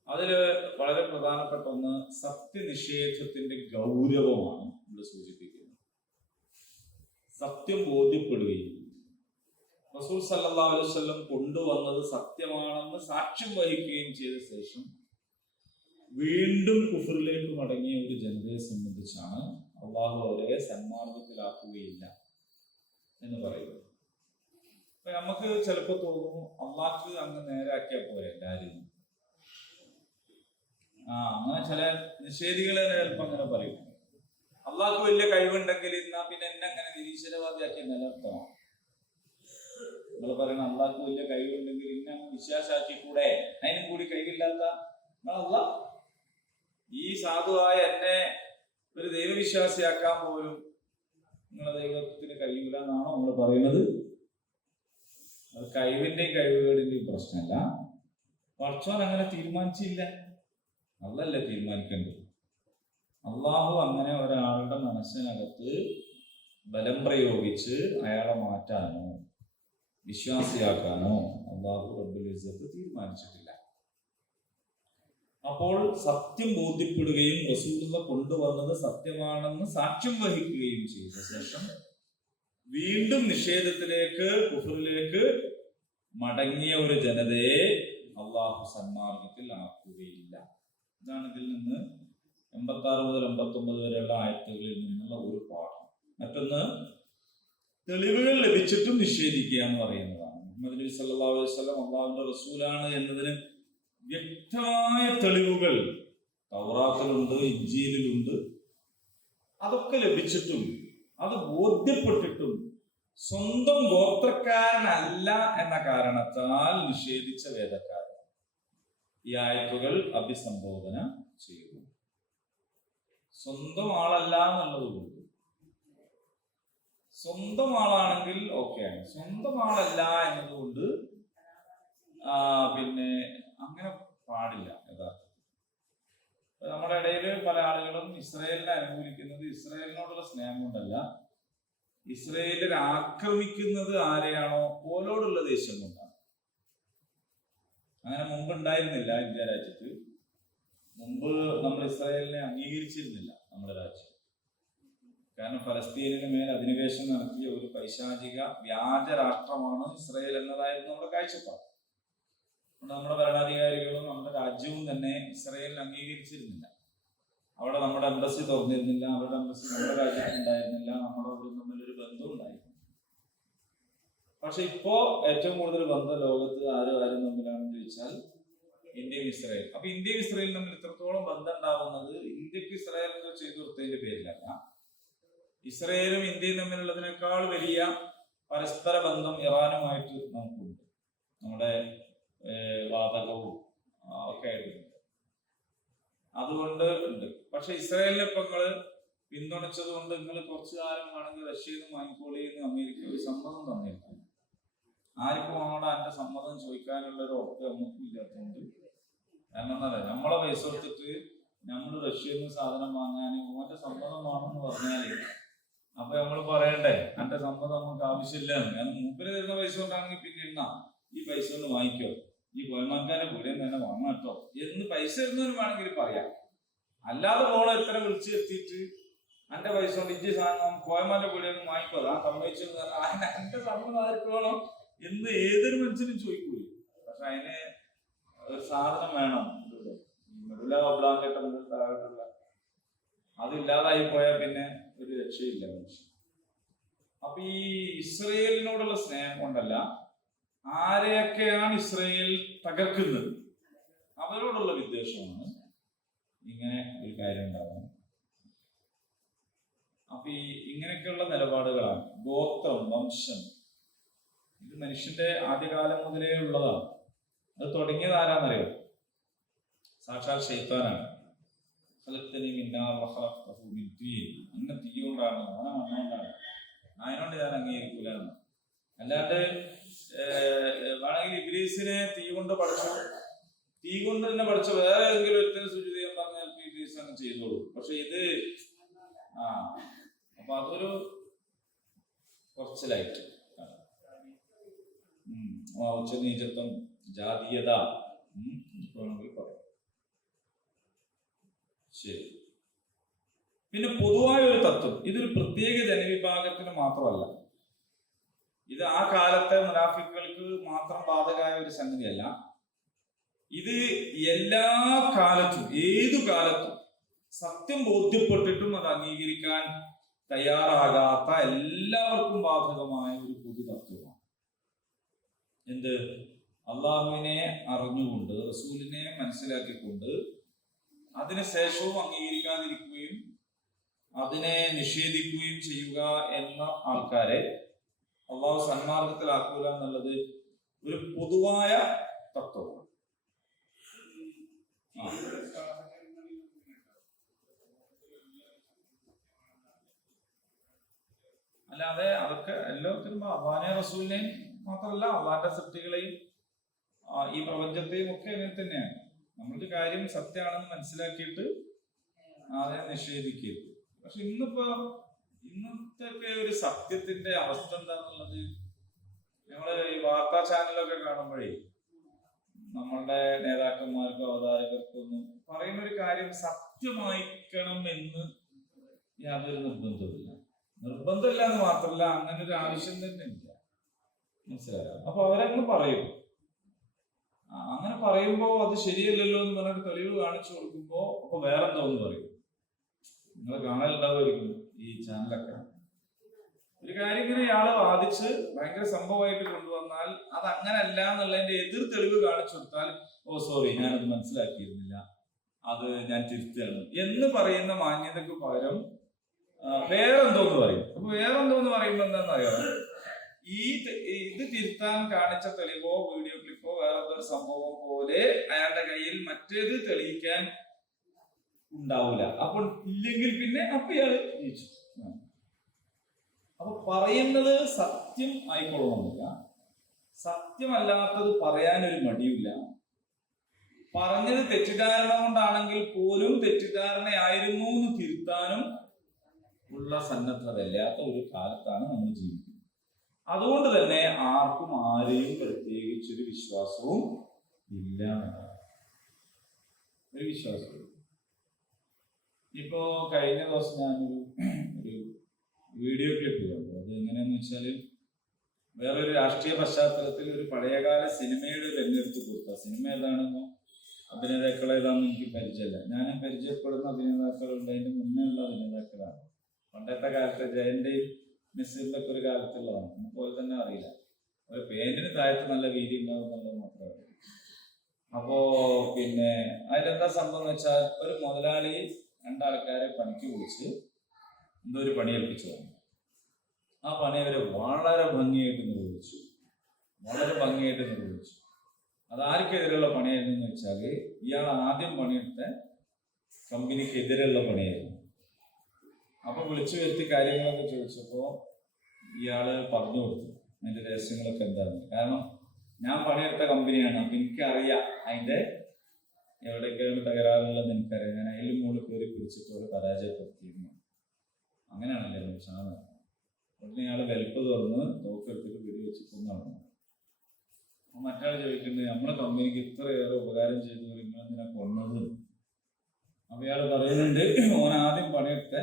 അതില് വളരെ പ്രധാനപ്പെട്ട ഒന്ന് സത്യനിഷേധത്തിന്റെ ഗൗരവമാണ് ഇവിടെ സൂചിപ്പിക്കുന്നത്. സത്യം ബോധ്യപ്പെടുകയും റസൂൽ സല്ലല്ലാഹു അലൈഹി വസല്ലം കൊണ്ടുവന്നത് സത്യമാണെന്ന് സാക്ഷ്യം വഹിക്കുകയും ചെയ്ത ശേഷം വീണ്ടും കുഫറിലേക്ക് മടങ്ങിയ ഒരു ജനതയെ സംബന്ധിച്ചാണ് അള്ളാഹു അവരെ സന്മാർഗത്തിലാക്കുകയില്ല എന്ന് പറയുന്നത്. അപ്പൊ നമുക്ക് ചിലപ്പോൾ തോന്നുന്നു അള്ളാഹ് അങ്ങ് നേരാക്കിയാൽ പോലെ എല്ലാവരും. അങ്ങനെ ചില നിഷേധികളെ ചിലപ്പോൾ അങ്ങനെ പറയും, അള്ളാഹ്ക്ക് വലിയ കഴിവുണ്ടെങ്കിൽ എന്നാ പിന്നെ എന്നെ അങ്ങനെ നിരീശ്വരവാദിയാക്കി നിലനിർത്തണം. നിങ്ങൾ പറയുന്ന അള്ളാഹ്ക്ക് വലിയ കഴിവുണ്ടെങ്കിൽ ഇന്നെ വിശ്വാസാക്കി കൂടെ, അതിനും കൂടി കഴിവില്ലാത്ത അള്ളാഹ് ഈ സാധുവായ എന്നെ ഒരു ദൈവവിശ്വാസിയാക്കാൻ പോലും നിങ്ങളെ ദൈവത്തിന് കഴിയില്ല എന്നാണോ നമ്മൾ പറയുന്നത്? അത് കഴിവിന്റെയും കഴിവുകളുടെയും പ്രശ്നമല്ല. പടച്ചോൻ അങ്ങനെ തീരുമാനിച്ചില്ല, അള്ളല്ലേ തീരുമാനിക്കേണ്ടത്. അള്ളാഹു അങ്ങനെ ഒരാളുടെ മനസ്സിനകത്ത് ബലം പ്രയോഗിച്ച് അയാളെ മാറ്റാനോ വിശ്വാസിയാക്കാനോ അള്ളാഹു റബ്ബുൽ ഇസ്സത്ത് തീരുമാനിച്ചിട്ടില്ല. അപ്പോൾ സത്യം ബോധ്യപ്പെടുകയും റസൂലുള്ളാഹി കൊണ്ടുവന്നത് സത്യമാണെന്ന് സാക്ഷ്യം വഹിക്കുകയും ചെയ്ത ശേഷം വീണ്ടും നിഷേധത്തിലേക്ക്, കുഫറിലേക്ക് മടങ്ങിയ ഒരു ജനതയെ അള്ളാഹു സന്മാർഗത്തിൽ ആക്കുകയില്ല. ഇതാണ് ഇതിൽ നിന്ന് 86 മുതൽ 89 വരെയുള്ള ആയത്തുകളിൽ നിന്നുള്ള ഒരു പാഠം. മറ്റൊന്ന്, തെളിവുകൾ ലഭിച്ചിട്ടും നിഷേധിക്കുക എന്ന് പറയുന്നതാണ്. മുഹമ്മദ് നബി സല്ലല്ലാഹു അലൈഹി വസല്ലം അള്ളാഹുവിന്റെ റസൂലാണ് എന്നതിന് വ്യക്തമായ തെളിവുകൾ തൗറാത്തിലുണ്ട്, ഇഞ്ചീലിലുണ്ട്. അതൊക്കെ ലഭിച്ചിട്ടും അത് ബോധ്യപ്പെട്ടിട്ടും സ്വന്തം ഗോത്രക്കാരനല്ല എന്ന കാരണത്താൽ നിഷേധിച്ച വേദക്കാരൻ ഈ ആയത്തുകൾ അഭിസംബോധന ചെയ്തു. സ്വന്തം ആളല്ല എന്നുള്ളത് കൊണ്ട്. സ്വന്തം ആളാണെങ്കിൽ ഓക്കെയാണ്, സ്വന്തം ആളല്ല എന്നതുകൊണ്ട് പിന്നെ അങ്ങനെ പാടില്ല. യഥാർത്ഥത്തിൽ നമ്മുടെ ഇടയിൽ പല ആളുകളും ഇസ്രായേലിനെ അനുകൂലിക്കുന്നത് ഇസ്രായേലിനോടുള്ള സ്നേഹം കൊണ്ടല്ല, ഇസ്രായേലിൽ ആക്രമിക്കുന്നത് ആരെയാണോ ഓലോടുള്ള ദേഷ്യം കൊണ്ടാണ്. അങ്ങനെ മുമ്പ് ഉണ്ടായിരുന്നില്ല ഇന്ത്യ രാജ്യത്ത്. മുമ്പ് നമ്മൾ ഇസ്രായേലിനെ അംഗീകരിച്ചിരുന്നില്ല നമ്മുടെ രാജ്യം. കാരണം ഫലസ്തീനിന് മേൽ അധിനിവേശം നടത്തിയ ഒരു പൈശാചിക വ്യാജ രാഷ്ട്രമാണ് ഇസ്രായേൽ എന്നതായിരുന്നു നമ്മുടെ കാഴ്ചപ്പാട്. നമ്മുടെ ഭരണാധികാരികളും നമ്മുടെ രാജ്യവും തന്നെ ഇസ്രായേലിനെ അംഗീകരിച്ചിരുന്നില്ല. അവിടെ നമ്മുടെ എംബസി തുറന്നിരുന്നില്ല, അവരുടെ എംബസി നമ്മുടെ രാജ്യത്ത് ഉണ്ടായിരുന്നില്ല, നമ്മളവരും തമ്മിലൊരു ബന്ധം ഉണ്ടായിരുന്നു. പക്ഷെ ഇപ്പോ ഏറ്റവും കൂടുതൽ ബന്ധം ലോകത്ത് ആരും തമ്മിലാണെന്ന് ചോദിച്ചാൽ ഇന്ത്യയും ഇസ്രായേൽ. അപ്പൊ ഇന്ത്യയും ഇസ്രായേലും തമ്മിൽ ഇത്രത്തോളം ബന്ധം ഉണ്ടാവുന്നത് ഇന്ത്യക്ക് ഇസ്രായേലിന് ചെയ്തു കൊടുത്തതിന്റെ പേരിലല്ല. ഇസ്രായേലും ഇന്ത്യയും തമ്മിലുള്ളതിനേക്കാൾ വലിയ പരസ്പര ബന്ധം ഇറാനുമായിട്ട് നമുക്കുണ്ട്, നമ്മുടെ വാതകവും ഒക്കെ ആയിട്ടുണ്ട്. അതുകൊണ്ട് ഉണ്ട്. പക്ഷെ ഇസ്രായേലിനെ ഇപ്പൊ നിങ്ങള് പിന്തുണച്ചത് കൊണ്ട് നിങ്ങൾ കുറച്ചു കാലം വേണമെങ്കിൽ റഷ്യയിൽ നിന്ന് വാങ്ങിക്കോളിന്ന് അമേരിക്ക ഒരു സമ്മതം തന്നിരിക്കും. ആർക്കും അവിടെ എന്റെ സമ്മതം ചോദിക്കാനുള്ള ഒരു ഉറപ്പ് നമുക്കും ഇല്ലാത്തതുകൊണ്ട്. കാരണം എന്താ പറയുക, നമ്മളെ പൈസ കൊടുത്തിട്ട് നമ്മൾ റഷ്യയിൽ നിന്ന് സാധനം വാങ്ങാൻ ഓന്റെ സമ്മതം വേണമെന്ന് പറഞ്ഞാല് അപ്പൊ നമ്മൾ പറയണ്ടേ എന്റെ സമ്മതം നമുക്ക് ആവശ്യമില്ല. കാരണം മൂപ്പര് തരുന്ന പൈസ കൊണ്ടാണെങ്കിൽ പിന്നെ എന്നാ ഈ പൈസ ഒന്ന് വാങ്ങിക്കോ, ഈ കോയമാക്കാരെ കൂടെ തന്നെ വാങ്ങാം കേട്ടോ എന്ന് പൈസ തരുന്നവരും വേണമെങ്കിൽ പറയാം. അല്ലാതെ പോണ ഇത്ര വിളിച്ചു എത്തിയിട്ട് എന്റെ പൈസ കൊണ്ട് ഇജ്ജി സാധനം കോയമാന്റെ കൂടെ ഒന്ന് വാങ്ങിക്കോ, ആ സമ്മതിച്ചെന്ന് പറഞ്ഞാൽ എന്റെ സമ്മതം ആർക്ക് വേണം എന്ന് ഏതൊരു മനുഷ്യനും ചോദിക്കൂല. പക്ഷെ അതിന് ഒരു സാധനം വേണം, ബ്ലാങ്കെട്ടുള്ള അതില്ലാതായി പോയാൽ പിന്നെ ഒരു രക്ഷയില്ല മനുഷ്യൻ. അപ്പൊ ഈ ഇസ്രയേലിനോടുള്ള സ്നേഹം കൊണ്ടല്ല, ആരെയൊക്കെയാണ് ഇസ്രയേൽ തകർക്കുന്നത് അവരോടുള്ള വിദ്വേഷമാണ് ഇങ്ങനെ ഒരു കാര്യം ഉണ്ടാകുന്നത്. അപ്പൊ ഈ ഇങ്ങനെയൊക്കെയുള്ള നിലപാടുകളാണ്. ഗോത്രം, വംശം, ഇത് മനുഷ്യന്റെ ആദ്യകാലം മുതലേ ഉള്ളതാണ്. അത് തുടങ്ങിയത് ആരാന്നറിയോ? സാക്ഷാൽ ശൈത്താനാണ്. അങ്ങനെ തീയോണ്ടാണ്, അങ്ങനെ മണ്ണോണ്ടാണ്, അതിനോണ്ട് ഞാൻ അംഗീകരിക്കൂല. അല്ലാണ്ട് വേണമെങ്കിൽ ഇബ്ലീസിനെ തീ കൊണ്ട് പഠിച്ചു, തീ കൊണ്ട് തന്നെ പഠിച്ച വേറെ ഏതെങ്കിലും ഒറ്റ സൂചി ചെയ്യാൻ പറഞ്ഞാൽ ഇബ്ലീസ് അങ്ങ് ചെയ്തോളൂ. പക്ഷെ ഇത് അപ്പൊ അതൊരു കുറച്ചിലായിട്ട് ഉച്ചനീചത്വം, ജാതീയത വേണമെങ്കിൽ പറയാം. ശരി. പിന്നെ പൊതുവായ ഒരു തത്വം, ഇതൊരു പ്രത്യേക ജനവിഭാഗത്തിന് മാത്രമല്ല, ഇത് ആ കാലത്തെ മുനാഫിക്കുകൾക്ക് മാത്രം ബാധകമായ ഒരു സംഗതിയല്ല. ഇത് എല്ലാ കാലത്തും, ഏതു കാലത്തും സത്യം ബോധ്യപ്പെട്ടിട്ടും അത് അംഗീകരിക്കാൻ തയ്യാറാകാത്ത എല്ലാവർക്കും ബാധകമായ ഒരു പൊതു തത്വമാണ്. എന്ത്? അള്ളാഹുവിനെ അറിഞ്ഞുകൊണ്ട്, റസൂലിനെ മനസ്സിലാക്കിക്കൊണ്ട് അതിനുശേഷവും അംഗീകരിക്കാതിരിക്കുകയും അതിനെ നിഷേധിക്കുകയും ചെയ്യുക എന്ന ആൾക്കാരെ അള്ളാഹു സന്മാർഗത്തിലാക്കുക എന്നുള്ളത് ഒരു പൊതുവായ തത്വമാണ്. അല്ലാതെ അതൊക്കെ എല്ലാത്തിനും അള്ളാഹിനെ റസൂലിനെയും മാത്രമല്ല അള്ളാഹിന്റെ സൃഷ്ടികളെയും ഈ പ്രപഞ്ചത്തെയും ഒക്കെ അങ്ങനെ തന്നെയാണ്. നമ്മൾക്ക് കാര്യം സത്യമാണെന്ന് മനസ്സിലാക്കിയിട്ട് അതിനെ നിഷേധിക്കരുത്. പക്ഷെ ഇന്നത്തെ ഒരു സത്യത്തിന്റെ അവസ്ഥ എന്താന്നുള്ളത് ഞങ്ങള് ഈ വാർത്താ ചാനലൊക്കെ കാണുമ്പോഴേ നമ്മളുടെ നേതാക്കന്മാർക്കും അവതാരകർക്കും ഒന്നും പറയുന്ന ഒരു കാര്യം സത്യമായിക്കണം എന്ന് യാതൊരു നിർബന്ധമില്ല. നിർബന്ധമില്ല എന്ന് മാത്രമല്ല, അങ്ങനെ ഒരു ആവശ്യം തന്നെ ഇല്ല. മനസ്സിലായോ? അപ്പൊ അവരങ്ങ് പറയും. അങ്ങനെ പറയുമ്പോ അത് ശരിയല്ലല്ലോ എന്ന് പറഞ്ഞിട്ട് തെളിവ് കാണിച്ചു കൊടുക്കുമ്പോ അപ്പൊ വേറെന്തോന്ന് പറയും. നിങ്ങൾ കാണലുണ്ടാവുമായിരിക്കും ഈ ചാനലൊക്കെ. ഒരു കാര്യം ഇങ്ങനെ ഇയാള് വാദിച്ച് ഭയങ്കര സംഭവമായിട്ട് കൊണ്ടുവന്നാൽ അത് അങ്ങനല്ല എന്നുള്ളതിന്റെ എതിർ തെളിവ് കാണിച്ചു കൊടുത്താൽ ഓ സോറി ഞാനത് മനസ്സിലാക്കിയിരുന്നില്ല, അത് ഞാൻ തിരുത്തുകയാണ് എന്ന് പറയുന്ന മാന്യതക്ക് പകരം വേറെന്തോന്ന് പറയും. അപ്പൊ വേറെന്തോന്ന് പറയുമ്പോ എന്താണെന്നറിയാം, ഇത് തിരുത്താൻ കാണിച്ച തെളിവോ വീഡിയോ ക്ലിപ്പോ വേറെ ഒരു സംഭവം പോലെ അയാളുടെ കയ്യിൽ മറ്റേത് തെളിയിക്കാൻ ഉണ്ടാവില്ല. അപ്പോൾ ഇല്ലെങ്കിൽ പിന്നെ അപ്പൊ ഇയാള് ജയിച്ചു. അപ്പൊ പറയുന്നത് സത്യം ആയിക്കൊള്ളണമെന്നില്ല, സത്യമല്ലാത്തത് പറയാനൊരു മടിയില്ല. പറഞ്ഞത് തെറ്റിദ്ധാരണ കൊണ്ടാണെങ്കിൽ പോലും തെറ്റിദ്ധാരണയായിരുന്നു എന്ന് തിരുത്താനും ഉള്ള സന്നദ്ധതയില്ലാത്ത ഒരു കാലത്താണ് നമ്മൾ ജീവിക്കുന്നത്. അതുകൊണ്ട് തന്നെ ആർക്കും ആരെയും പ്രത്യേകിച്ചൊരു വിശ്വാസവും ഇല്ല. ഒരു വിശ്വാസവും. ഇപ്പോ കഴിഞ്ഞ ദിവസം ഞാനൊരു വീഡിയോ ക്ലിപ്പ് കണ്ടു. അത് എങ്ങനെയാന്ന് വെച്ചാല് വേറൊരു രാഷ്ട്രീയ പശ്ചാത്തലത്തിൽ ഒരു പഴയകാല സിനിമയുടെ തെരഞ്ഞെടുത്ത് കൊടുത്ത സിനിമ ഏതാണെന്നോ അഭിനേതാക്കൾ ഏതാണെന്ന് എനിക്ക് പരിചയമില്ല. ഞാൻ പരിചയപ്പെടുന്ന അഭിനേതാക്കളുണ്ട്, അതിന്റെ മുന്നേ ഉള്ള അഭിനേതാക്കളാണ്. പണ്ടത്തെ കാലത്തെ ജയന്റെയും നസീറിന്റെ ഒക്കെ ഒരു കാലത്തുള്ളതാണ്. നമുക്ക് പോലെ തന്നെ അറിയില്ല. ഒരു പേന്റിന് താഴത്ത് നല്ല വീതി ഉണ്ടാവും എന്നുള്ളത് മാത്രമേ അറിയൂ. അപ്പോ പിന്നെ അതിലെന്താ സംഭവം എന്ന് വെച്ചാൽ ഒരു മുതലാളി രണ്ടാൾക്കാരെ പണിക്ക് വിളിച്ച് എന്തോ ഒരു പണി ഏൽപ്പിച്ചതാണ്. ആ പണി അവര് വളരെ ഭംഗിയായിട്ട് നിർവഹിച്ചു. അതാർക്കെതിരെയുള്ള പണിയായിരുന്നു എന്ന് വെച്ചാൽ ഇയാൾ ആദ്യം പണിയെടുത്ത കമ്പനിക്കെതിരെയുള്ള പണിയായിരുന്നു. അപ്പൊ വിളിച്ചു വരുത്തി കാര്യങ്ങളൊക്കെ ചോദിച്ചപ്പോ ഇയാള് പറഞ്ഞു കൊടുത്തു അതിന്റെ രഹസ്യങ്ങളൊക്കെ എന്താണെന്ന്. കാരണം ഞാൻ പണിയെടുത്ത കമ്പനിയാണ്, അപ്പൊ എനിക്കറിയാം അതിന്റെ എവിടെയൊക്കെയാണ് തകരാറുള്ളതെന്ന് എനിക്കറിയാം. ഞാൻ അതിലും മുകളിൽ കയറി പിടിച്ചിട്ട് ഒരു പരാജയപ്പെടുത്തിയിരുന്നു. അങ്ങനെയാണല്ലേ സാധനം. ഉടനെ ഇയാള് വെൽപ്പ് തുറന്ന് തോക്കെടുത്തിട്ട് വെടിവെച്ച് കൊന്നാണ്. മറ്റാൾ ചോദിക്കുന്നത് നമ്മളെ കമ്പനിക്ക് ഇത്രയേറെ ഉപകാരം ചെയ്തു നിങ്ങളെന്തിനാ കൊന്നത്? അപ്പൊ ഇയാൾ പറയുന്നുണ്ട് ഓൻ ആദ്യം പണിയെടുത്ത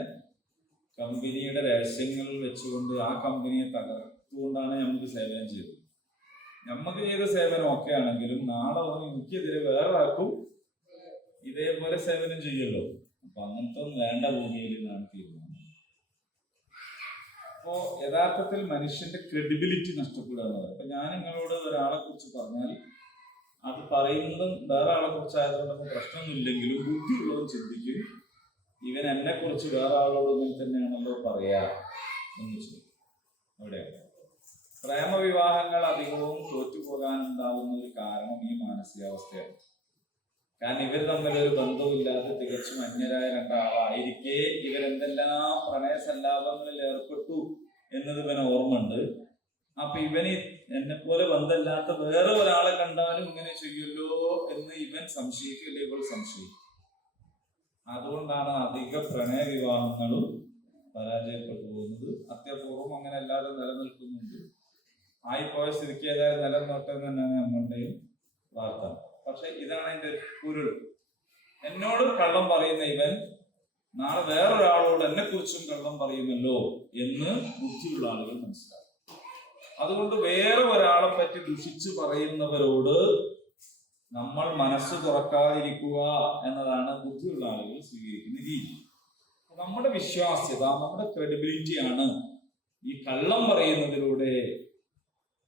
കമ്പനിയുടെ രഹസ്യങ്ങൾ വെച്ചുകൊണ്ട് ആ കമ്പനിയെ തകർത്തുകൊണ്ടാണ് നമുക്ക് സേവനം ചെയ്തത്. നമുക്ക് ചെയ്ത സേവനം ഒക്കെ ആണെങ്കിലും നാളെ ഓൻ എനിക്കെതിരെ വേറെ ആർക്കും ഇതേപോലെ സേവനം ചെയ്യല്ലോ. അപ്പൊ അങ്ങനത്തെ ഒന്നും വേണ്ട ഭൂമിയിൽ നിന്നാണ് തീരുമാനം. അപ്പോ യഥാർത്ഥത്തിൽ മനുഷ്യന്റെ ക്രെഡിബിലിറ്റി നഷ്ടപ്പെടുക എന്നത്. അപ്പൊ ഞാൻ നിങ്ങളോട് ഒരാളെ കുറിച്ച് പറഞ്ഞാൽ അത് പറയുന്നതും വേറെ ആളെ കുറിച്ചായതുകൊണ്ടൊന്നും പ്രശ്നമൊന്നുമില്ലെങ്കിലും ബുദ്ധിയുള്ളവൻ ചിന്തിക്കും ഇവൻ എന്നെ കുറിച്ച് വേറെ ആളോട് ഇങ്ങനെ തന്നെയാണല്ലോ പറയാ എന്ന് ചോദിക്കും. അവിടെയാണ് പ്രേമവിവാഹങ്ങൾ അധികവും തോറ്റുപോകാനുണ്ടാവുന്ന ഒരു കാരണം ഈ മാനസികാവസ്ഥയാണ്. കാരണം ഇവർ തമ്മിൽ ഒരു ബന്ധവുമില്ലാതെ തികച്ചും അന്യരായ രണ്ടാളായിരിക്കെ ഇവരെന്തെല്ലാം പ്രണയ സല്ലാപങ്ങളിൽ ഏർപ്പെട്ടു എന്നത് ഇവന് ഓർമ്മയുണ്ട്. അപ്പൊ ഇവന് എന്നെ പോലെ ബന്ധമില്ലാത്ത വേറെ ഒരാളെ കണ്ടാലും ഇങ്ങനെ ചെയ്യുമല്ലോ എന്ന് ഇവൻ സംശയിക്കും, അല്ലെങ്കിൽ ഇവൾ സംശയിക്കും. അതുകൊണ്ടാണ് അധിക പ്രണയ വിവാഹങ്ങളും പരാജയപ്പെട്ടു പോകുന്നത്. അത്യപൂർവം അങ്ങനെ അല്ലാതെ നിലനിൽക്കുന്നുണ്ട്. ആയിപ്പോയ സ്ഥിതിക്ക് ഏതായാലും നിലനിർത്തം തന്നെയാണ് നമ്മളുടെയും വാർത്ത. പക്ഷെ ഇതാണ് അതിന്റെ പൊരുൾ. എന്നോട് കള്ളം പറയുന്ന ഇവൻ നാളെ വേറൊരാളോട് എന്നെ കുറിച്ചും കള്ളം പറയുമല്ലോ എന്ന് ബുദ്ധിയുള്ള ആളുകൾ മനസ്സിലാക്കും. അതുകൊണ്ട് വേറെ ഒരാളെ പറ്റി ദുഷിച്ച് പറയുന്നവരോട് നമ്മൾ മനസ്സ് തുറക്കാതിരിക്കുക എന്നതാണ് ബുദ്ധിയുള്ള ആളുകൾ സ്വീകരിക്കുന്ന രീതി. നമ്മുടെ വിശ്വാസ്യത, നമ്മുടെ ക്രെഡിബിലിറ്റിയാണ് ഈ കള്ളം പറയുന്നതിലൂടെ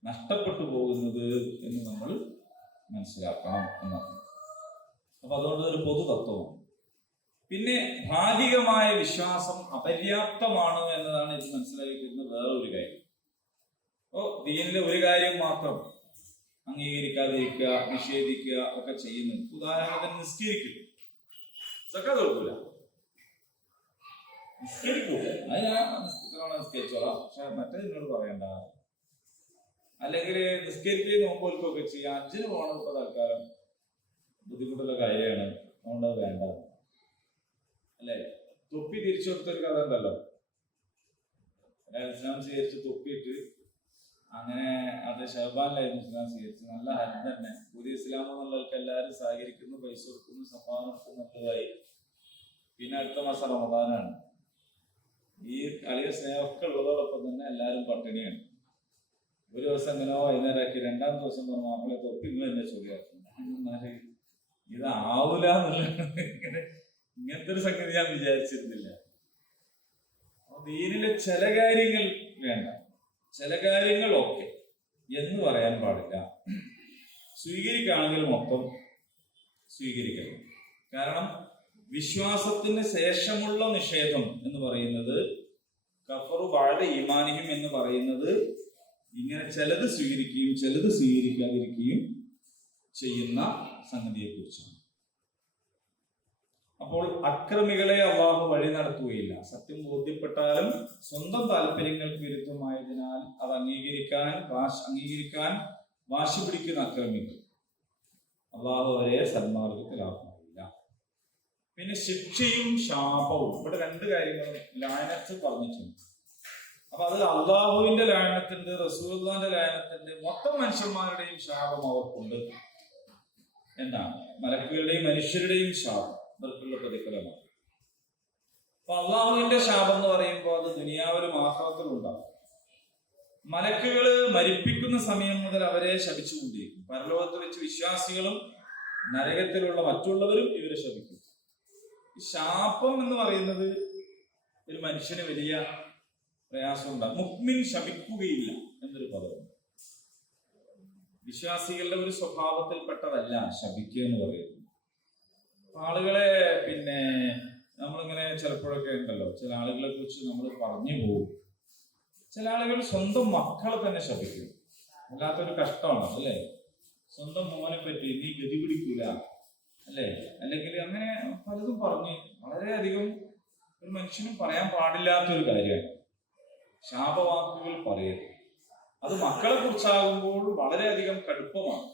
നഷ്ടപ്പെട്ടു പോകുന്നത് എന്ന് നമ്മൾ മനസ്സിലാക്കണം എന്നാണ്. അപ്പൊ അതുകൊണ്ട് ഒരു പൊതു തത്വമാണ്. പിന്നെ ഭാഗികമായ വിശ്വാസം അപര്യാപ്തമാണ് എന്നതാണ് ഇത് മനസ്സിലാക്കിയിരുന്ന വേറൊരു കാര്യം. ദീനിലെ ഒരു കാര്യം മാത്രം അംഗീകരിക്കാതിരിക്കുക, നിഷേധിക്കുക ഒക്കെ ചെയ്യുന്നു. ഉദാഹരണത്തിന് നിസ്കരിക്കും, സക്കാത്ത് കൊടുക്കൂല, നിസ്കരിക്കൂല, അത് ഞാൻ നിസ്കരിച്ചോളാം, പക്ഷെ മറ്റേ എന്നോട് പറയണ്ട. അല്ലെങ്കിൽ നിസ്കരിക്കുകയും നോമ്പോൽക്കൊക്കെ ചെയ്യാം. അഞ്ചിന് പോകണം ഇപ്പൊ തൽക്കാലം ബുദ്ധിമുട്ടുള്ള കാര്യമാണ്, അതുകൊണ്ട് അത് വേണ്ട അല്ലെ. തൊപ്പി തിരിച്ചു കൊടുത്തൊരു കഥ ഉണ്ടല്ലോ. ഇസ്ലാം സ്വീകരിച്ച് തൊപ്പിയിട്ട് അങ്ങനെ അത് ഷഹബാനിലായിരുന്നു ഇസ്ലാം സ്വീകരിച്ച്. നല്ല ഹജ്ജ് തന്നെ. പുതിയ ഇസ്ലാം എന്നുള്ളവർക്ക് എല്ലാവരും സഹകരിക്കുന്നു, പൈസ കൊടുക്കുന്നു, സംഭാവന നല്ലതായി. പിന്നെ അടുത്ത മാസം റമദാനാണ്. ഈ കളിയ സ്നേഹമൊക്കെ ഉള്ളതോടൊപ്പം തന്നെ എല്ലാവരും പട്ടിണിയാണ്. ഒരു ദിവസം എങ്ങനെയോ വൈകുന്നേരമാക്കി, രണ്ടാം ദിവസം പറഞ്ഞു മാപ്പിളെ തൊപ്പി നിങ്ങൾ എന്നെ ചോദ്യമാക്കുന്നു. ഇതാവൂല എന്നുള്ള ഇങ്ങനത്തെ ഒരു സംഗതി ഞാൻ വിചാരിച്ചിരുന്നില്ല. ദീനിലെ ചില കാര്യങ്ങൾ വേണ്ട, ചില കാര്യങ്ങൾ ഓക്കെ എന്ന് പറയാൻ പാടില്ല. സ്വീകരിക്കുകയാണെങ്കിൽ മൊത്തം സ്വീകരിക്കണം. കാരണം വിശ്വാസത്തിന് ശേഷമുള്ള നിഷേധം എന്ന് പറയുന്നത്, കഫറു ബഅദ ഈമാനിഹിം എന്ന് പറയുന്നത്, ഇങ്ങനെ ചിലത് സ്വീകരിക്കുകയും ചിലത് സ്വീകരിക്കാതിരിക്കുകയും ചെയ്യുന്ന സംഗതിയെ കുറിച്ചാണ്. അപ്പോൾ അക്രമികളെ അല്ലാഹു വഴി നടത്തുകയില്ല. സത്യം ബോധ്യപ്പെട്ടാലും സ്വന്തം താല്പര്യങ്ങൾക്ക് വിരുദ്ധമായതിനാൽ അത് അംഗീകരിക്കാൻ വാശി പിടിക്കുന്ന അക്രമികൾ അല്ലാഹു അവരെ സന്മാർഗത്തിലാക്കുകയില്ല. പിന്നെ ശിക്ഷയും ശാപവും, ഇവിടെ രണ്ട് കാര്യങ്ങളും ലാനത്ത് പറഞ്ഞിട്ടുണ്ട്. അപ്പൊ അത് അള്ളാഹുവിന്റെ ലാനത്തുണ്ട്, റസൂലുള്ളാഹിന്റെ ലാനത്തുണ്ട്, മൊത്തം മനുഷ്യന്മാരുടെയും ശാപം അവർക്കുണ്ട് എന്നാണ്. മലക്കുകളുടെയും മനുഷ്യരുടെയും ശാപം ഇവർക്കുള്ള പ്രതിഫലമാണ്. അപ്പൊ അള്ളാഹുവിന്റെ ശാപം എന്ന് പറയുമ്പോൾ അത് ദുനിയാവിലും ആഖിറത്തിലും ഉണ്ടാകും. മലക്കുകള് മരിപ്പിക്കുന്ന സമയം മുതൽ അവരെ ശപിച്ചുകൊണ്ടിരിക്കും. പരലോകത്ത് വെച്ച് വിശ്വാസികളും നരകത്തിലുള്ള മറ്റുള്ളവരും ഇവരെ ശപിക്കും. ഈ ശാപം എന്ന് പറയുന്നത് ഒരു മനുഷ്യന് വലിയ പ്രയാസം ഉണ്ടാകും. മുഅ്മിൻ ശപിക്കുകയില്ല എന്നൊരു പദമുണ്ട്. വിശ്വാസികളുടെ ഒരു സ്വഭാവത്തിൽപ്പെട്ടതല്ല ശപിക്കുക എന്ന് പറയുന്നത്. ആളുകളെ നമ്മളിങ്ങനെ ചിലപ്പോഴൊക്കെ ഉണ്ടല്ലോ, ചില ആളുകളെ കുറിച്ച് നമ്മൾ പറഞ്ഞു പോകും. ചില ആളുകൾ സ്വന്തം മക്കളെ തന്നെ ശപിക്കും. വല്ലാത്തൊരു കഷ്ടമാണ് അല്ലേ? സ്വന്തം മോനെ പറ്റി നീ ഗതി പിടിക്കൂല അല്ലേ, അല്ലെങ്കിൽ അങ്ങനെ പലതും പറഞ്ഞ് വളരെയധികം ഒരു മനുഷ്യനും പറയാൻ പാടില്ലാത്തൊരു കാര്യമാണ് ശാപവാക്കുകൾ പറയരുത്. അത് മക്കളെ കുറിച്ചാകുമ്പോൾ വളരെയധികം കടുപ്പമാണ്.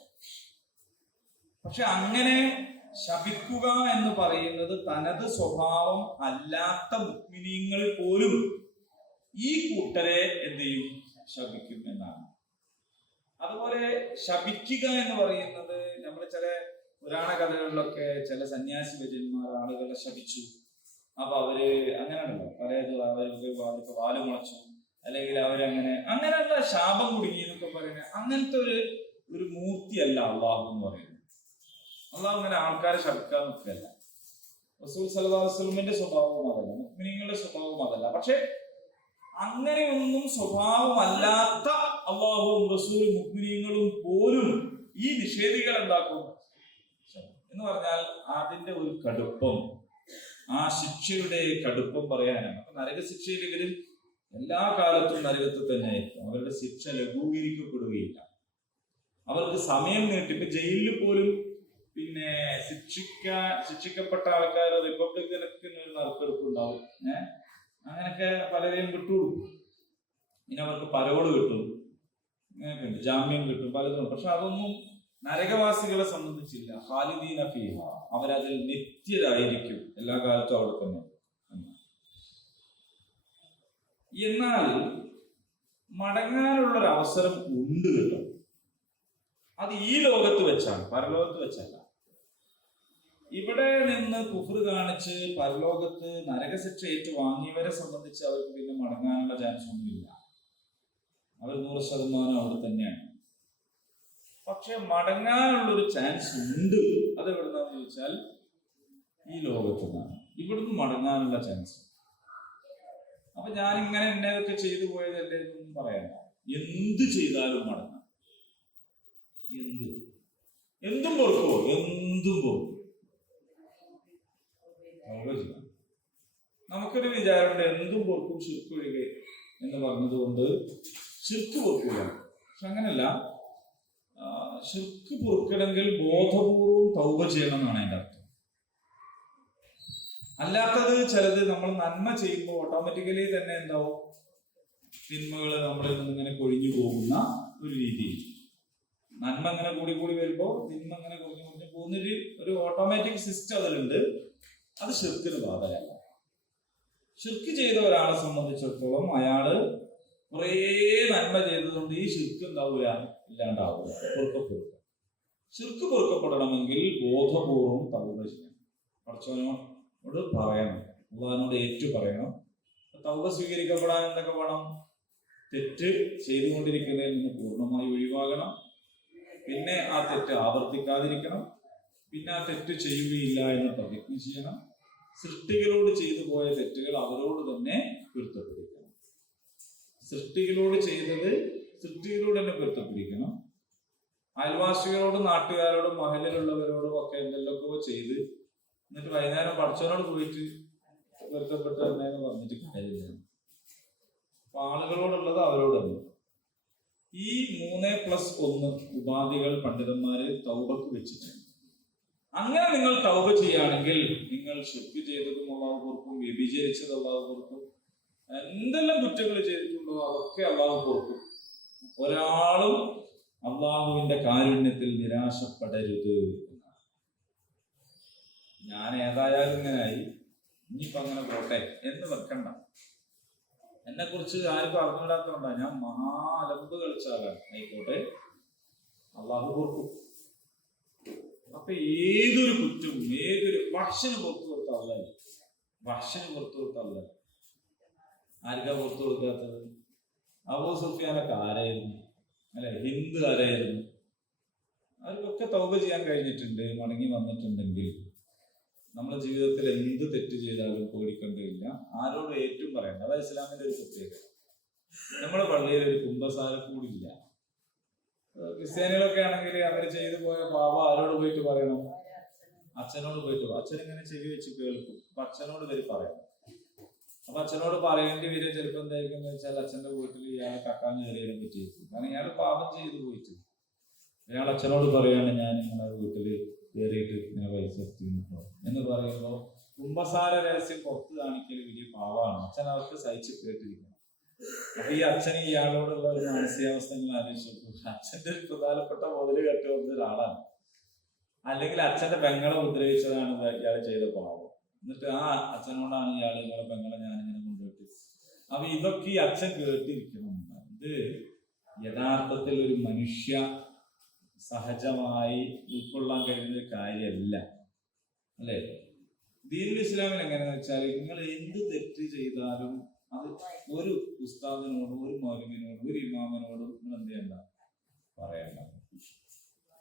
പക്ഷെ അങ്ങനെ ശപിക്കുക എന്ന് പറയുന്നത് തനത് സ്വഭാവം അല്ലാത്ത മുഅ്മിനീങ്ങൾ പോലും ഈ കൂട്ടരെ എന്ത് ചെയ്യും? ശപിക്കും എന്നാണ്. അതുപോലെ ശപിക്കുക എന്ന് പറയുന്നത് നമ്മൾ ചില പുരാണ കഥകളിലൊക്കെ ചില സന്യാസി വര്യന്മാർ ആളുകളെ ശപിച്ചു, അപ്പൊ അവര് അങ്ങനെയാണല്ലോ പലതും അവർക്ക് വാല് മുളച്ചു, അല്ലെങ്കിൽ അങ്ങനെയുള്ള ശാപം കുടുങ്ങി എന്നൊക്കെ പറയുന്നത് അങ്ങനത്തെ ഒരു മൂർത്തിയല്ല അള്ളാഹു എന്ന് പറയുന്നത്. അള്ളാഹു അങ്ങനെ ആൾക്കാരെ ശപിക്കാൻ നിൽക്കല്ല. റസൂൽ സല്ലല്ലാഹു അലൈഹി വസല്ലമിന്റെ സ്വഭാവവും അതല്ല, മുഅ്മിനീങ്ങളുടെ സ്വഭാവവും അതല്ല. പക്ഷെ അങ്ങനെയൊന്നും സ്വഭാവമല്ലാത്ത അള്ളാഹുവും റസൂലും മുഅ്മിനീങ്ങളും പോലും ഈ നിഷേധികൾ എന്താക്കും എന്ന് പറഞ്ഞാൽ അതിന്റെ ഒരു കടുപ്പം, ആ ശിക്ഷയുടെ കടുപ്പം പറയാനാണ്. അപ്പൊ നരകശിക്ഷയിൽ ഇവരും എല്ലാ കാലത്തും നരകത്തിൽ തന്നെ ആയിരിക്കും. അവരുടെ ശിക്ഷ ലഘൂകരിക്കപ്പെടുകയില്ല. അവർക്ക് സമയം നീട്ടി. ഇപ്പൊ ജയിലിൽ പോലും പിന്നെ ശിക്ഷിക്കപ്പെട്ട ആൾക്കാർ റിപ്പബ്ലിക്കനൊക്കെ നറുക്കെടുപ്പ് ഉണ്ടാവും. അങ്ങനെയൊക്കെ പലരെയും വിട്ടുകൊടുക്കും. പിന്നെ അവർക്ക് പരോള് കിട്ടും, അങ്ങനെയൊക്കെ ഉണ്ട്, ജാമ്യം കിട്ടും, പലതും. പക്ഷെ അതൊന്നും നരകവാസികളെ സംബന്ധിച്ചില്ല. ഖാലിദീന ഫീഹ, അവരതിൽ നിത്യരായിരിക്കും, എല്ലാ കാലത്തും അവിടെ തന്നെ. എന്നാൽ മടങ്ങാനുള്ളൊരു അവസരം ഉണ്ട് കേട്ടോ. അത് ഈ ലോകത്ത് വെച്ചാണ്, പരലോകത്ത് വെച്ചല്ല. ഇവിടെ നിന്ന് കുഫ്ർ കാണിച്ച് പരലോകത്ത് നരകശിക്ഷ ഏറ്റു വാങ്ങിയവരെ സംബന്ധിച്ച് അവർക്ക് പിന്നെ മടങ്ങാനുള്ള ചാൻസ് ഒന്നുമില്ല. അവർ 100% അവിടെ തന്നെയാണ്. പക്ഷെ മടങ്ങാനുള്ളൊരു ചാൻസ് ഉണ്ട്. അത് എവിടുന്നാന്ന് ചോദിച്ചാൽ ഈ ലോകത്ത് നിന്നാണ്. ഇവിടുന്ന് മടങ്ങാനുള്ള ചാൻസ്. അപ്പൊ ഞാനിങ്ങനെ എന്നതൊക്കെ ചെയ്തു പോയതല്ലേ എന്നൊന്നും പറയണ്ട. എന്ത് ചെയ്താലും മടങ്ങാം. എന്തും പൊറുക്കുമോ? എന്തും പൊറുക്കും. നമുക്കൊരു വിചാരമുണ്ട് എന്തും പൊറുക്കും ശിർക്ക് ഒഴികെ എന്ന് പറഞ്ഞതുകൊണ്ട് ശിർക്ക് പൊറുക്കില്ല. പക്ഷെ അങ്ങനല്ല. ശിർക്ക് പൊറുക്കണമെങ്കിൽ ബോധപൂർവം തൗബ ചെയ്യണം എന്നാണ് അതിന്റെ അർത്ഥം. അല്ലാത്തത് ചിലത് നമ്മൾ നന്മ ചെയ്യുമ്പോൾ ഓട്ടോമാറ്റിക്കലി തന്നെ എന്താവും, തിന്മകൾ നമ്മളിൽ നിന്ന് ഇങ്ങനെ കൊഴിഞ്ഞു പോകുന്ന ഒരു രീതി. നന്മ ഇങ്ങനെ കൂടി വരുമ്പോൾ തിന്മ ഇങ്ങനെ കൊഴിഞ്ഞു പോകുന്നൊരു ഓട്ടോമാറ്റിക് സിസ്റ്റം അതിലുണ്ട്. അത് ശിർക്കിന് ബാധകമല്ല. ശിർക്ക് ചെയ്ത ഒരാളെ സംബന്ധിച്ചിടത്തോളം അയാള് കുറേ നന്മ ചെയ്തതുകൊണ്ട് ഈ ശിർക്ക് എന്താവൂല, ഇല്ലാണ്ടാവൂല, പൊറുക്കപ്പെടുക. ശിർക്ക് പൊറുക്കപ്പെടണമെങ്കിൽ ബോധപൂർവം തൗബ ചെയ്യണം. പടച്ചവനോട് പറയണം, അല്ലാഹുവിനോട് ഏറ്റു പറയണം. തൗബ സ്വീകരിക്കപ്പെടാൻ എന്തൊക്കെ വേണം? തെറ്റ് ചെയ്തുകൊണ്ടിരിക്കുന്നതിൽ നിന്ന് പൂർണ്ണമായി ഒഴിവാകണം. പിന്നെ ആ തെറ്റ് ആവർത്തിക്കാതിരിക്കണം. പിന്നെ ആ തെറ്റ് ചെയ്യുകയില്ല എന്ന് പ്രതിജ്ഞ ചെയ്യണം. സൃഷ്ടികളോട് ചെയ്തു പോയ തെറ്റുകൾ അവരോട് തന്നെ പൊരുത്തപ്പെടിക്കണം. സൃഷ്ടികളോട് ചെയ്തത് സൃഷ്ടികളോട് തന്നെ പൊരുത്തപ്പെടിക്കണം. അയൽവാസികളോടും നാട്ടുകാരോടും മഹലിലുള്ളവരോടും ഒക്കെ എന്തെല്ലാമൊക്കെ ചെയ്ത് എന്നിട്ട് വൈകുന്നേരം പഠിച്ചവനോട് പോയിട്ട് പൊരുത്തപ്പെട്ട് തന്നെ എന്ന് പറഞ്ഞിട്ട് കാര്യമില്ല. അപ്പൊ ആളുകളോടുള്ളത് അവരോട് തന്നെ. ഈ 3+1 ഉപാധികൾ പണ്ഡിതന്മാര് തൗബക്ക് വെച്ചിട്ടുണ്ട്. അങ്ങനെ നിങ്ങൾ തൗബ ചെയ്യുകയാണെങ്കിൽ നിങ്ങൾ ശിർക്ക് ചെയ്തതും അള്ളാഹു പൊറുക്കും, വ്യഭിചരിച്ചത് അള്ളാഹു പൊറുക്കും, എന്തെല്ലാം കുറ്റങ്ങൾ ചെയ്തിട്ടുണ്ടോ അതൊക്കെ അള്ളാഹു പൊറുക്കും. ഒരാളും അള്ളാഹുവിന്റെ കാരുണ്യത്തിൽ നിരാശപ്പെടരുത്. ഞാൻ ഏതായാലും ഇങ്ങനായി, ഇനിയിപ്പോ അങ്ങനെ പോട്ടെ എന്ന് വെക്കണ്ട. എന്നെ കുറിച്ച് ആർക്കും അറിഞ്ഞിടാത്തോണ്ടാ ഞാൻ മഹാലമ്പ് കളിച്ചാലാണ്. ആയിക്കോട്ടെ, അള്ളാഹു പൊറുക്കും. അപ്പൊ ഏതൊരു കുറ്റവും ഏതൊരു വഹ്ശിന് പുറത്തു കൊടുത്തല്ല, വഹ്ശിന് പുറത്തു കൊടുത്തല്ല. ആർക്കാ പുറത്തു കൊടുക്കാത്തത്? അബൂ സുഫിയാനൊക്കെ ആരായിരുന്നു അല്ലെ? ഹിന്ദ് ആരായിരുന്നു? അവർക്കൊക്കെ തൗബ ചെയ്യാൻ കഴിഞ്ഞിട്ടുണ്ട്. മടങ്ങി വന്നിട്ടുണ്ടെങ്കിൽ നമ്മുടെ ജീവിതത്തിൽ എന്ത് തെറ്റ് ചെയ്താലും പേടിക്കേണ്ടതില്ല, ആരോടും ഏറ്റവും പറയണ്ട. അതായത് ഇസ്ലാമിന്റെ ഒരു പ്രത്യേകത. നമ്മുടെ പള്ളിയിൽ ഒരു കുമ്പസാരക്കൂടില്ല. ക്രിസ്ത്യാനികളൊക്കെ ആണെങ്കിൽ അവർ ചെയ്തു പോയ പാപം ആരോട് പോയിട്ട് പറയണം? അച്ഛനോട് പോയിട്ട്. അച്ഛൻ ഇങ്ങനെ ചെവി വെച്ച് കേൾക്കും. അപ്പൊ അച്ഛനോട് വരെ പറയണം. അപ്പൊ അച്ഛനോട് പറയേണ്ടി വരും. ചിലപ്പോൾ എന്തായിരിക്കും വെച്ചാൽ അച്ഛന്റെ വീട്ടിൽ ഇയാൾ കക്കാൻ കയറിയാലും പറ്റിയിരിക്കും. കാരണം ഇയാൾ പാപം ചെയ്ത് പോയിട്ട് ഇയാൾ അച്ഛനോട് പറയാണ് ഞാൻ നിങ്ങളുടെ വീട്ടില് കയറിയിട്ട് ഇങ്ങനെ പൈസ എത്തിട്ടോ എന്ന് പറയുമ്പോൾ കുംഭസാര രഹസ്യം പുറത്ത് കാണിക്കൽ വലിയ പാവമാണ്. അച്ഛൻ അവർക്ക് സഹിച്ച് കേട്ടിരിക്കണം. അപ്പൊ ഈ അച്ഛന് ഇയാളോടുള്ള ഒരു മാനസികാവസ്ഥ നിങ്ങൾ ആലോചിച്ചു. അച്ഛന്റെ ഒരു പ്രധാനപ്പെട്ട മുതല് കെട്ടി വന്ന ഒരാളാണ്. അല്ലെങ്കിൽ അച്ഛന്റെ പെങ്ങളെ ഉപദ്രവിച്ചതാണ് ഇയാൾ ചെയ്ത പാവം. എന്നിട്ട് ആ അച്ഛനോടാണ് ഇയാൾ ഇയാളെ പെങ്ങളെ ഞാനിങ്ങനെ കൊണ്ടുപോയിട്ട്. അപ്പൊ ഇതൊക്കെ ഈ അച്ഛൻ കേട്ടിരിക്കണം. ഇത് യഥാർത്ഥത്തിൽ ഒരു മനുഷ്യ സഹജമായി ഉൾക്കൊള്ളാൻ കഴിയുന്ന ഒരു കാര്യമല്ല, അല്ലേ? ദീനുൽ ഇസ്ലാമിൽ എങ്ങനെയാന്ന് വെച്ചാൽ നിങ്ങൾ എന്ത് തെറ്റ് ചെയ്താലും അത് ഒരു ഉസ്താദിനോടും ഒരു മൗലവിനോടും ഒരു ഇമാമിനോടും നിങ്ങൾ എന്ത് ചെയ്യണ്ട, പറയണ്ട,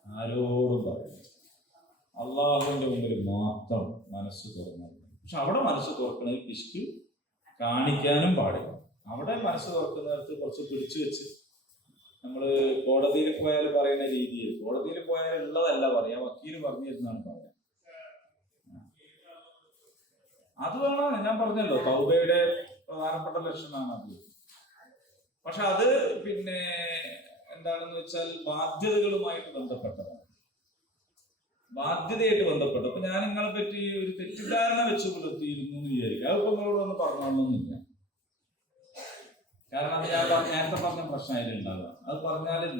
ആരോടും പറയണ്ട. അള്ളാഹുവിന്റെ മുമ്പിൽ മാത്രം മനസ്സ് തുറന്നത്. പക്ഷെ അവിടെ മനസ്സ് തുറക്കണമെങ്കിൽ പിശുക്ക് കാണിക്കാനും പാടില്ല. അവിടെ മനസ്സ് തുറക്കുന്നിടത്ത് കുറച്ച് പിടിച്ചു വെച്ച് നമ്മള് കോടതിയിൽ പോയാൽ പറയുന്ന രീതിയിൽ, കോടതിയിൽ പോയാൽ ഉള്ളതല്ല പറയാ, വക്കീല് പറഞ്ഞു തരുന്നതാണ് പറയാ. അത് വേണം. ഞാൻ പറഞ്ഞല്ലോ തൗബയുടെ പ്രധാനപ്പെട്ട ലക്ഷണമാണ് അത്. പക്ഷെ അത് പിന്നെ എന്താണെന്ന് വെച്ചാൽ ബാധ്യതകളുമായിട്ട് ബന്ധപ്പെട്ടതാണ്, ബാധ്യതയായിട്ട് ബന്ധപ്പെട്ട. അപ്പൊ ഞാൻ നിങ്ങളെ പറ്റി ഒരു തെറ്റിദ്ധാരണ വെച്ച് പുലർത്തിയിരുന്നു എന്ന് വിചാരിക്കും. അതിപ്പോ നിങ്ങളോട് ഒന്ന് പറഞ്ഞോളൊന്നുമില്ല. കാരണം അത് ഞാൻ നേരത്തെ പറഞ്ഞ പ്രശ്നം അതിലുണ്ടാവുക. അത് പറഞ്ഞാലും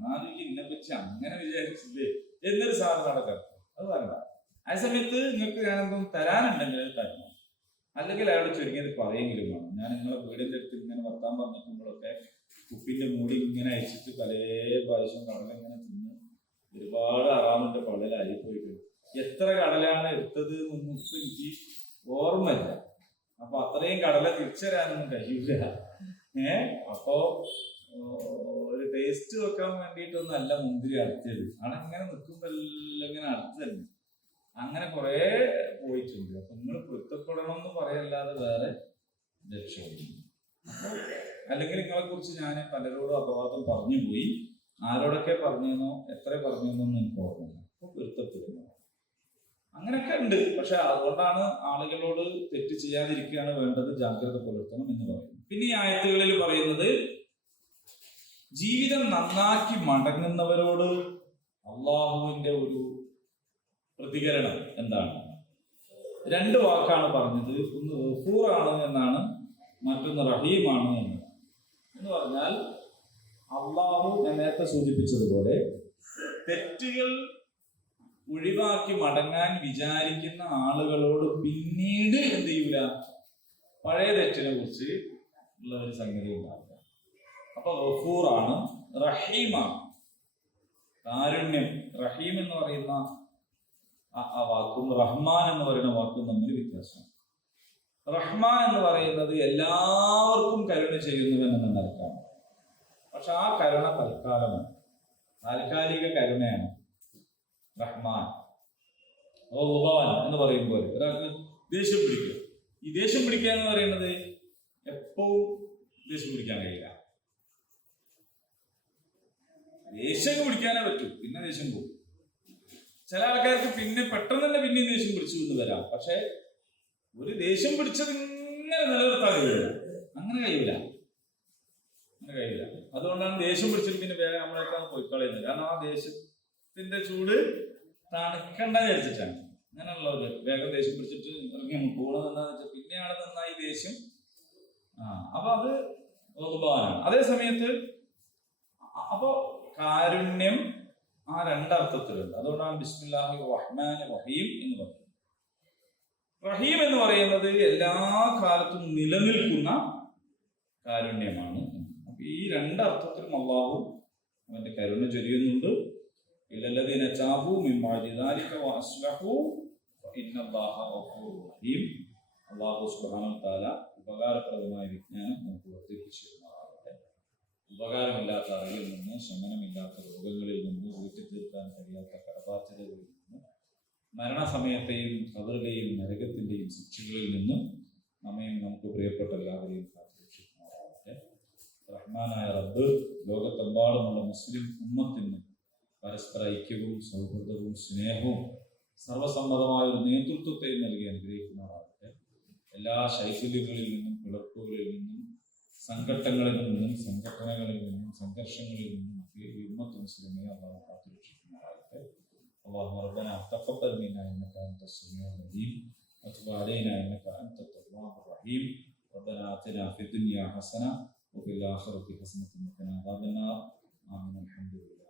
ഞാനും ഇന്നെ പറ്റി അങ്ങനെ വിചാരിച്ചില്ലേ എന്നൊരു സാധനം നടക്കാം. അത് വേണ്ട. ആ സമയത്ത് നിങ്ങൾക്ക് ഞാനെന്തും തരാനുണ്ടെങ്കിൽ അത് തരണം. അല്ലെങ്കിൽ അയാൾ ചുരുങ്ങിയത് പറയെങ്കിലും വേണം. ഞാൻ നിങ്ങളെ വീടിന്റെ അടുത്ത് ഇങ്ങനെ വർത്താൻ പറഞ്ഞിട്ടുമ്പോഴൊക്കെ കുപ്പിന്റെ മൂടി ഇങ്ങനെ അയച്ചിട്ട് പല പ്രാവശ്യം കടലിങ്ങനെ തിന്ന് ഒരുപാട് അറാമിന്റെ പള്ളിയിലായി പോയിട്ട് എത്ര കടലാണ് എടുത്തത് എന്നൊന്നും ഇപ്പൊ എനിക്ക് ഓർമ്മയില്ല. അപ്പൊ അത്രയും കടല തിരിച്ചരാനൊന്നും കഴിയില്ല. അപ്പോ ഒരു ടേസ്റ്റ് വെക്കാൻ വേണ്ടിയിട്ടൊന്നും അല്ല മുന്തിരി അടച്ചത്. അങ്ങനെ നിൽക്കുമ്പോ എല്ലാം ഇങ്ങനെ അടുത്ത് തന്നെ അങ്ങനെ കുറെ പോയിട്ടുണ്ട്. അപ്പൊ നിങ്ങൾ പൊരുത്തപ്പെടണം എന്ന് പറയല്ലാതെ വേറെ ലക്ഷ്യമില്ല. അല്ലെങ്കിൽ നിങ്ങളെ കുറിച്ച് ഞാൻ പലരോടും അപവാദം പറഞ്ഞു പോയി. ആരോടൊക്കെ പറഞ്ഞെന്നോ എത്ര പറഞ്ഞെന്നൊന്നും എനിക്ക് ഓർമ്മയില്ല. അപ്പൊ പൊരുത്തപ്പെടുന്നു അങ്ങനെയൊക്കെ ഉണ്ട്. പക്ഷെ അതുകൊണ്ടാണ് ആളുകളോട് തെറ്റ് ചെയ്യാതിരിക്കുകയാണ് വേണ്ടത്, ജാഗ്രത പുലർത്തണം എന്ന് പറയുന്നത്. പിന്നെ ഈ ആയത്തുകളിൽ പറയുന്നത് ജീവിതം നന്നാക്കി മടങ്ങുന്നവരോട് അള്ളാഹുവിന്റെ ഒരു പ്രതികരണം എന്താണ്? രണ്ട് വാക്കാണ് പറഞ്ഞത്. ഒന്ന് ഗഫൂറാണ് എന്നാണ്, മറ്റൊന്ന് റഹീമാണ് എന്ന് പറഞ്ഞാൽ അള്ളാഹു ഞാൻ നേരത്തെ സൂചിപ്പിച്ചതുപോലെ തെറ്റുകൾ ഒഴിവാക്കി മടങ്ങാൻ വിചാരിക്കുന്ന ആളുകളോട് പിന്നീട് എന്ത് ചെയ്യൂല, പഴയ തെറ്റിനെ കുറിച്ച് ഉള്ള ഒരു സംഗതി ഉണ്ടാവില്ല. അപ്പൊ ഗഫൂറാണ്, റഹീമാണ്, കാരുണ്യം. റഹീം എന്ന് പറയുന്ന ആ വാക്കും റഹ്മാൻ എന്ന് പറയുന്ന വാക്കും തമ്മിൽ വ്യത്യാസമാണ്. റഹ്മാൻ എന്ന് പറയുന്നത് എല്ലാവർക്കും കരുണ ചെയ്യുന്നവൻ എന്ന നിലക്കാണ്. പക്ഷെ ആ കരുണ തൽക്കാലമാണ്, താൽക്കാലിക കരുണയാണ് റഹ്മാൻ. ഭഗവാൻ എന്ന് പറയുമ്പോൾ ഒരാൾക്ക് ദേഷ്യം പിടിക്കുക. ഈ ദേഷ്യം പിടിക്കുക എന്ന് പറയുന്നത് എപ്പോഴും ദേഷ്യം പിടിക്കാൻ കഴിയില്ല. ദേഷ്യം പിടിക്കാനേ പറ്റൂ, പിന്നെ ദേഷ്യം പോകും. ചില ആൾക്കാർക്ക് പിന്നെ പെട്ടെന്ന് തന്നെ പിന്നെയും ദേഷ്യം പിടിച്ചു കൊണ്ട് വരാം. പക്ഷെ ഒരു ദേഷ്യം പിടിച്ചത് ഇങ്ങനെ നിലനിർത്താൻ കഴിയില്ല. അങ്ങനെ കഴിയില്ല. അതുകൊണ്ടാണ് ദേഷ്യം പിടിച്ചിട്ട് പിന്നെ വേഗം നമ്മളൊക്കെ പോയി കളയുന്നത്. കാരണം ആ ദേഷ്യത്തിന്റെ ചൂട് തണുക്കണ്ട വിചാരിച്ചിട്ടാണ് അങ്ങനെയുള്ളത്. വേഗം ദേഷ്യം പിടിച്ചിട്ട് ഇറങ്ങി പോകണം എന്താന്ന് വെച്ചാൽ പിന്നെയാണ് നന്നായി ദേഷ്യം. അപ്പൊ അത് ഉപകാരമാണ്. അതേ സമയത്ത് അപ്പോ കാരുണ്യം ആ രണ്ടർത്ഥത്തിലുണ്ട്. അതുകൊണ്ടാണ് ബിസ്മില്ലാഹി റഹ്മാൻ റഹീം എന്ന് പറയുന്നത്. റഹീം എന്ന് പറയുന്നത് എല്ലാ കാലത്തും നിലനിൽക്കുന്ന കാരുണ്യമാണ്. അപ്പൊ ഈ രണ്ടർത്ഥത്തിലും അള്ളാഹു അവന്റെ കരുണ ചൊരിയുന്നുണ്ട്. ഇല്ലല്ലദീന ചാബു മിൻ ബഅദി ദാലിക വഅസ്ലഹു ഫഇന്നല്ലാഹ ഗഫൂറുർ റഹീം. അല്ലാഹു സുബ്ഹാനഹു വ തആല ഉപകാരപ്രദമായ വിജ്ഞാനം നമുക്ക് വർദ്ധിപ്പിച്ചിരുന്നതാകട്ടെ. ഉപകാരമില്ലാത്ത അറിവിൽ നിന്ന്, ശമനമില്ലാത്ത രോഗങ്ങളിൽ നിന്ന്, വീട്ടിൽ തീർക്കാൻ കഴിയാത്ത കടബാധ്യതകളിൽ നിന്ന്, മരണസമയത്തെയും ഖബറിലെയും നരകത്തിന്റെയും ശിക്ഷകളിൽ നിന്നും നമ്മയും നമുക്ക് പ്രിയപ്പെട്ട എല്ലാവരെയും കാത്തുരക്ഷിക്കുന്നതാകട്ടെ. റഹ്മാനായ റബ്ബ് ലോകത്തെമ്പാടുമുള്ള മുസ്ലിം ഉമ്മത്തിന് പരസ്പര ഐക്യവും സൗഹൃദവും സ്നേഹവും സർവസമ്മതമായ ഒരു നേതൃത്വത്തെയും നൽകി അനുഗ്രഹിക്കുന്നതാകട്ടെ. എല്ലാ ശൈഥില്യങ്ങളിൽ നിന്നും പിളർപ്പുകളിൽ നിന്നും സങ്കട്ടങ്ങളിൽ നിന്നും സംഘടനകളിൽ നിന്നും സംഘർഷങ്ങളിൽ നിന്നും ഒക്കെ ഈ ഉമ്മത്ത് മുസ്ലിമെ അള്ളാഹു കാത്തുരക്ഷിക്കുമാറാകട്ടെ. اللهم ربنا تقبل منا انك انت السميع العليم وتب علينا انك انت التواب الرحيم. ربنا اتنا في الدنيا حسنه وفي الاخره حسنه وقنا عذاب النار. امين. الحمد لله.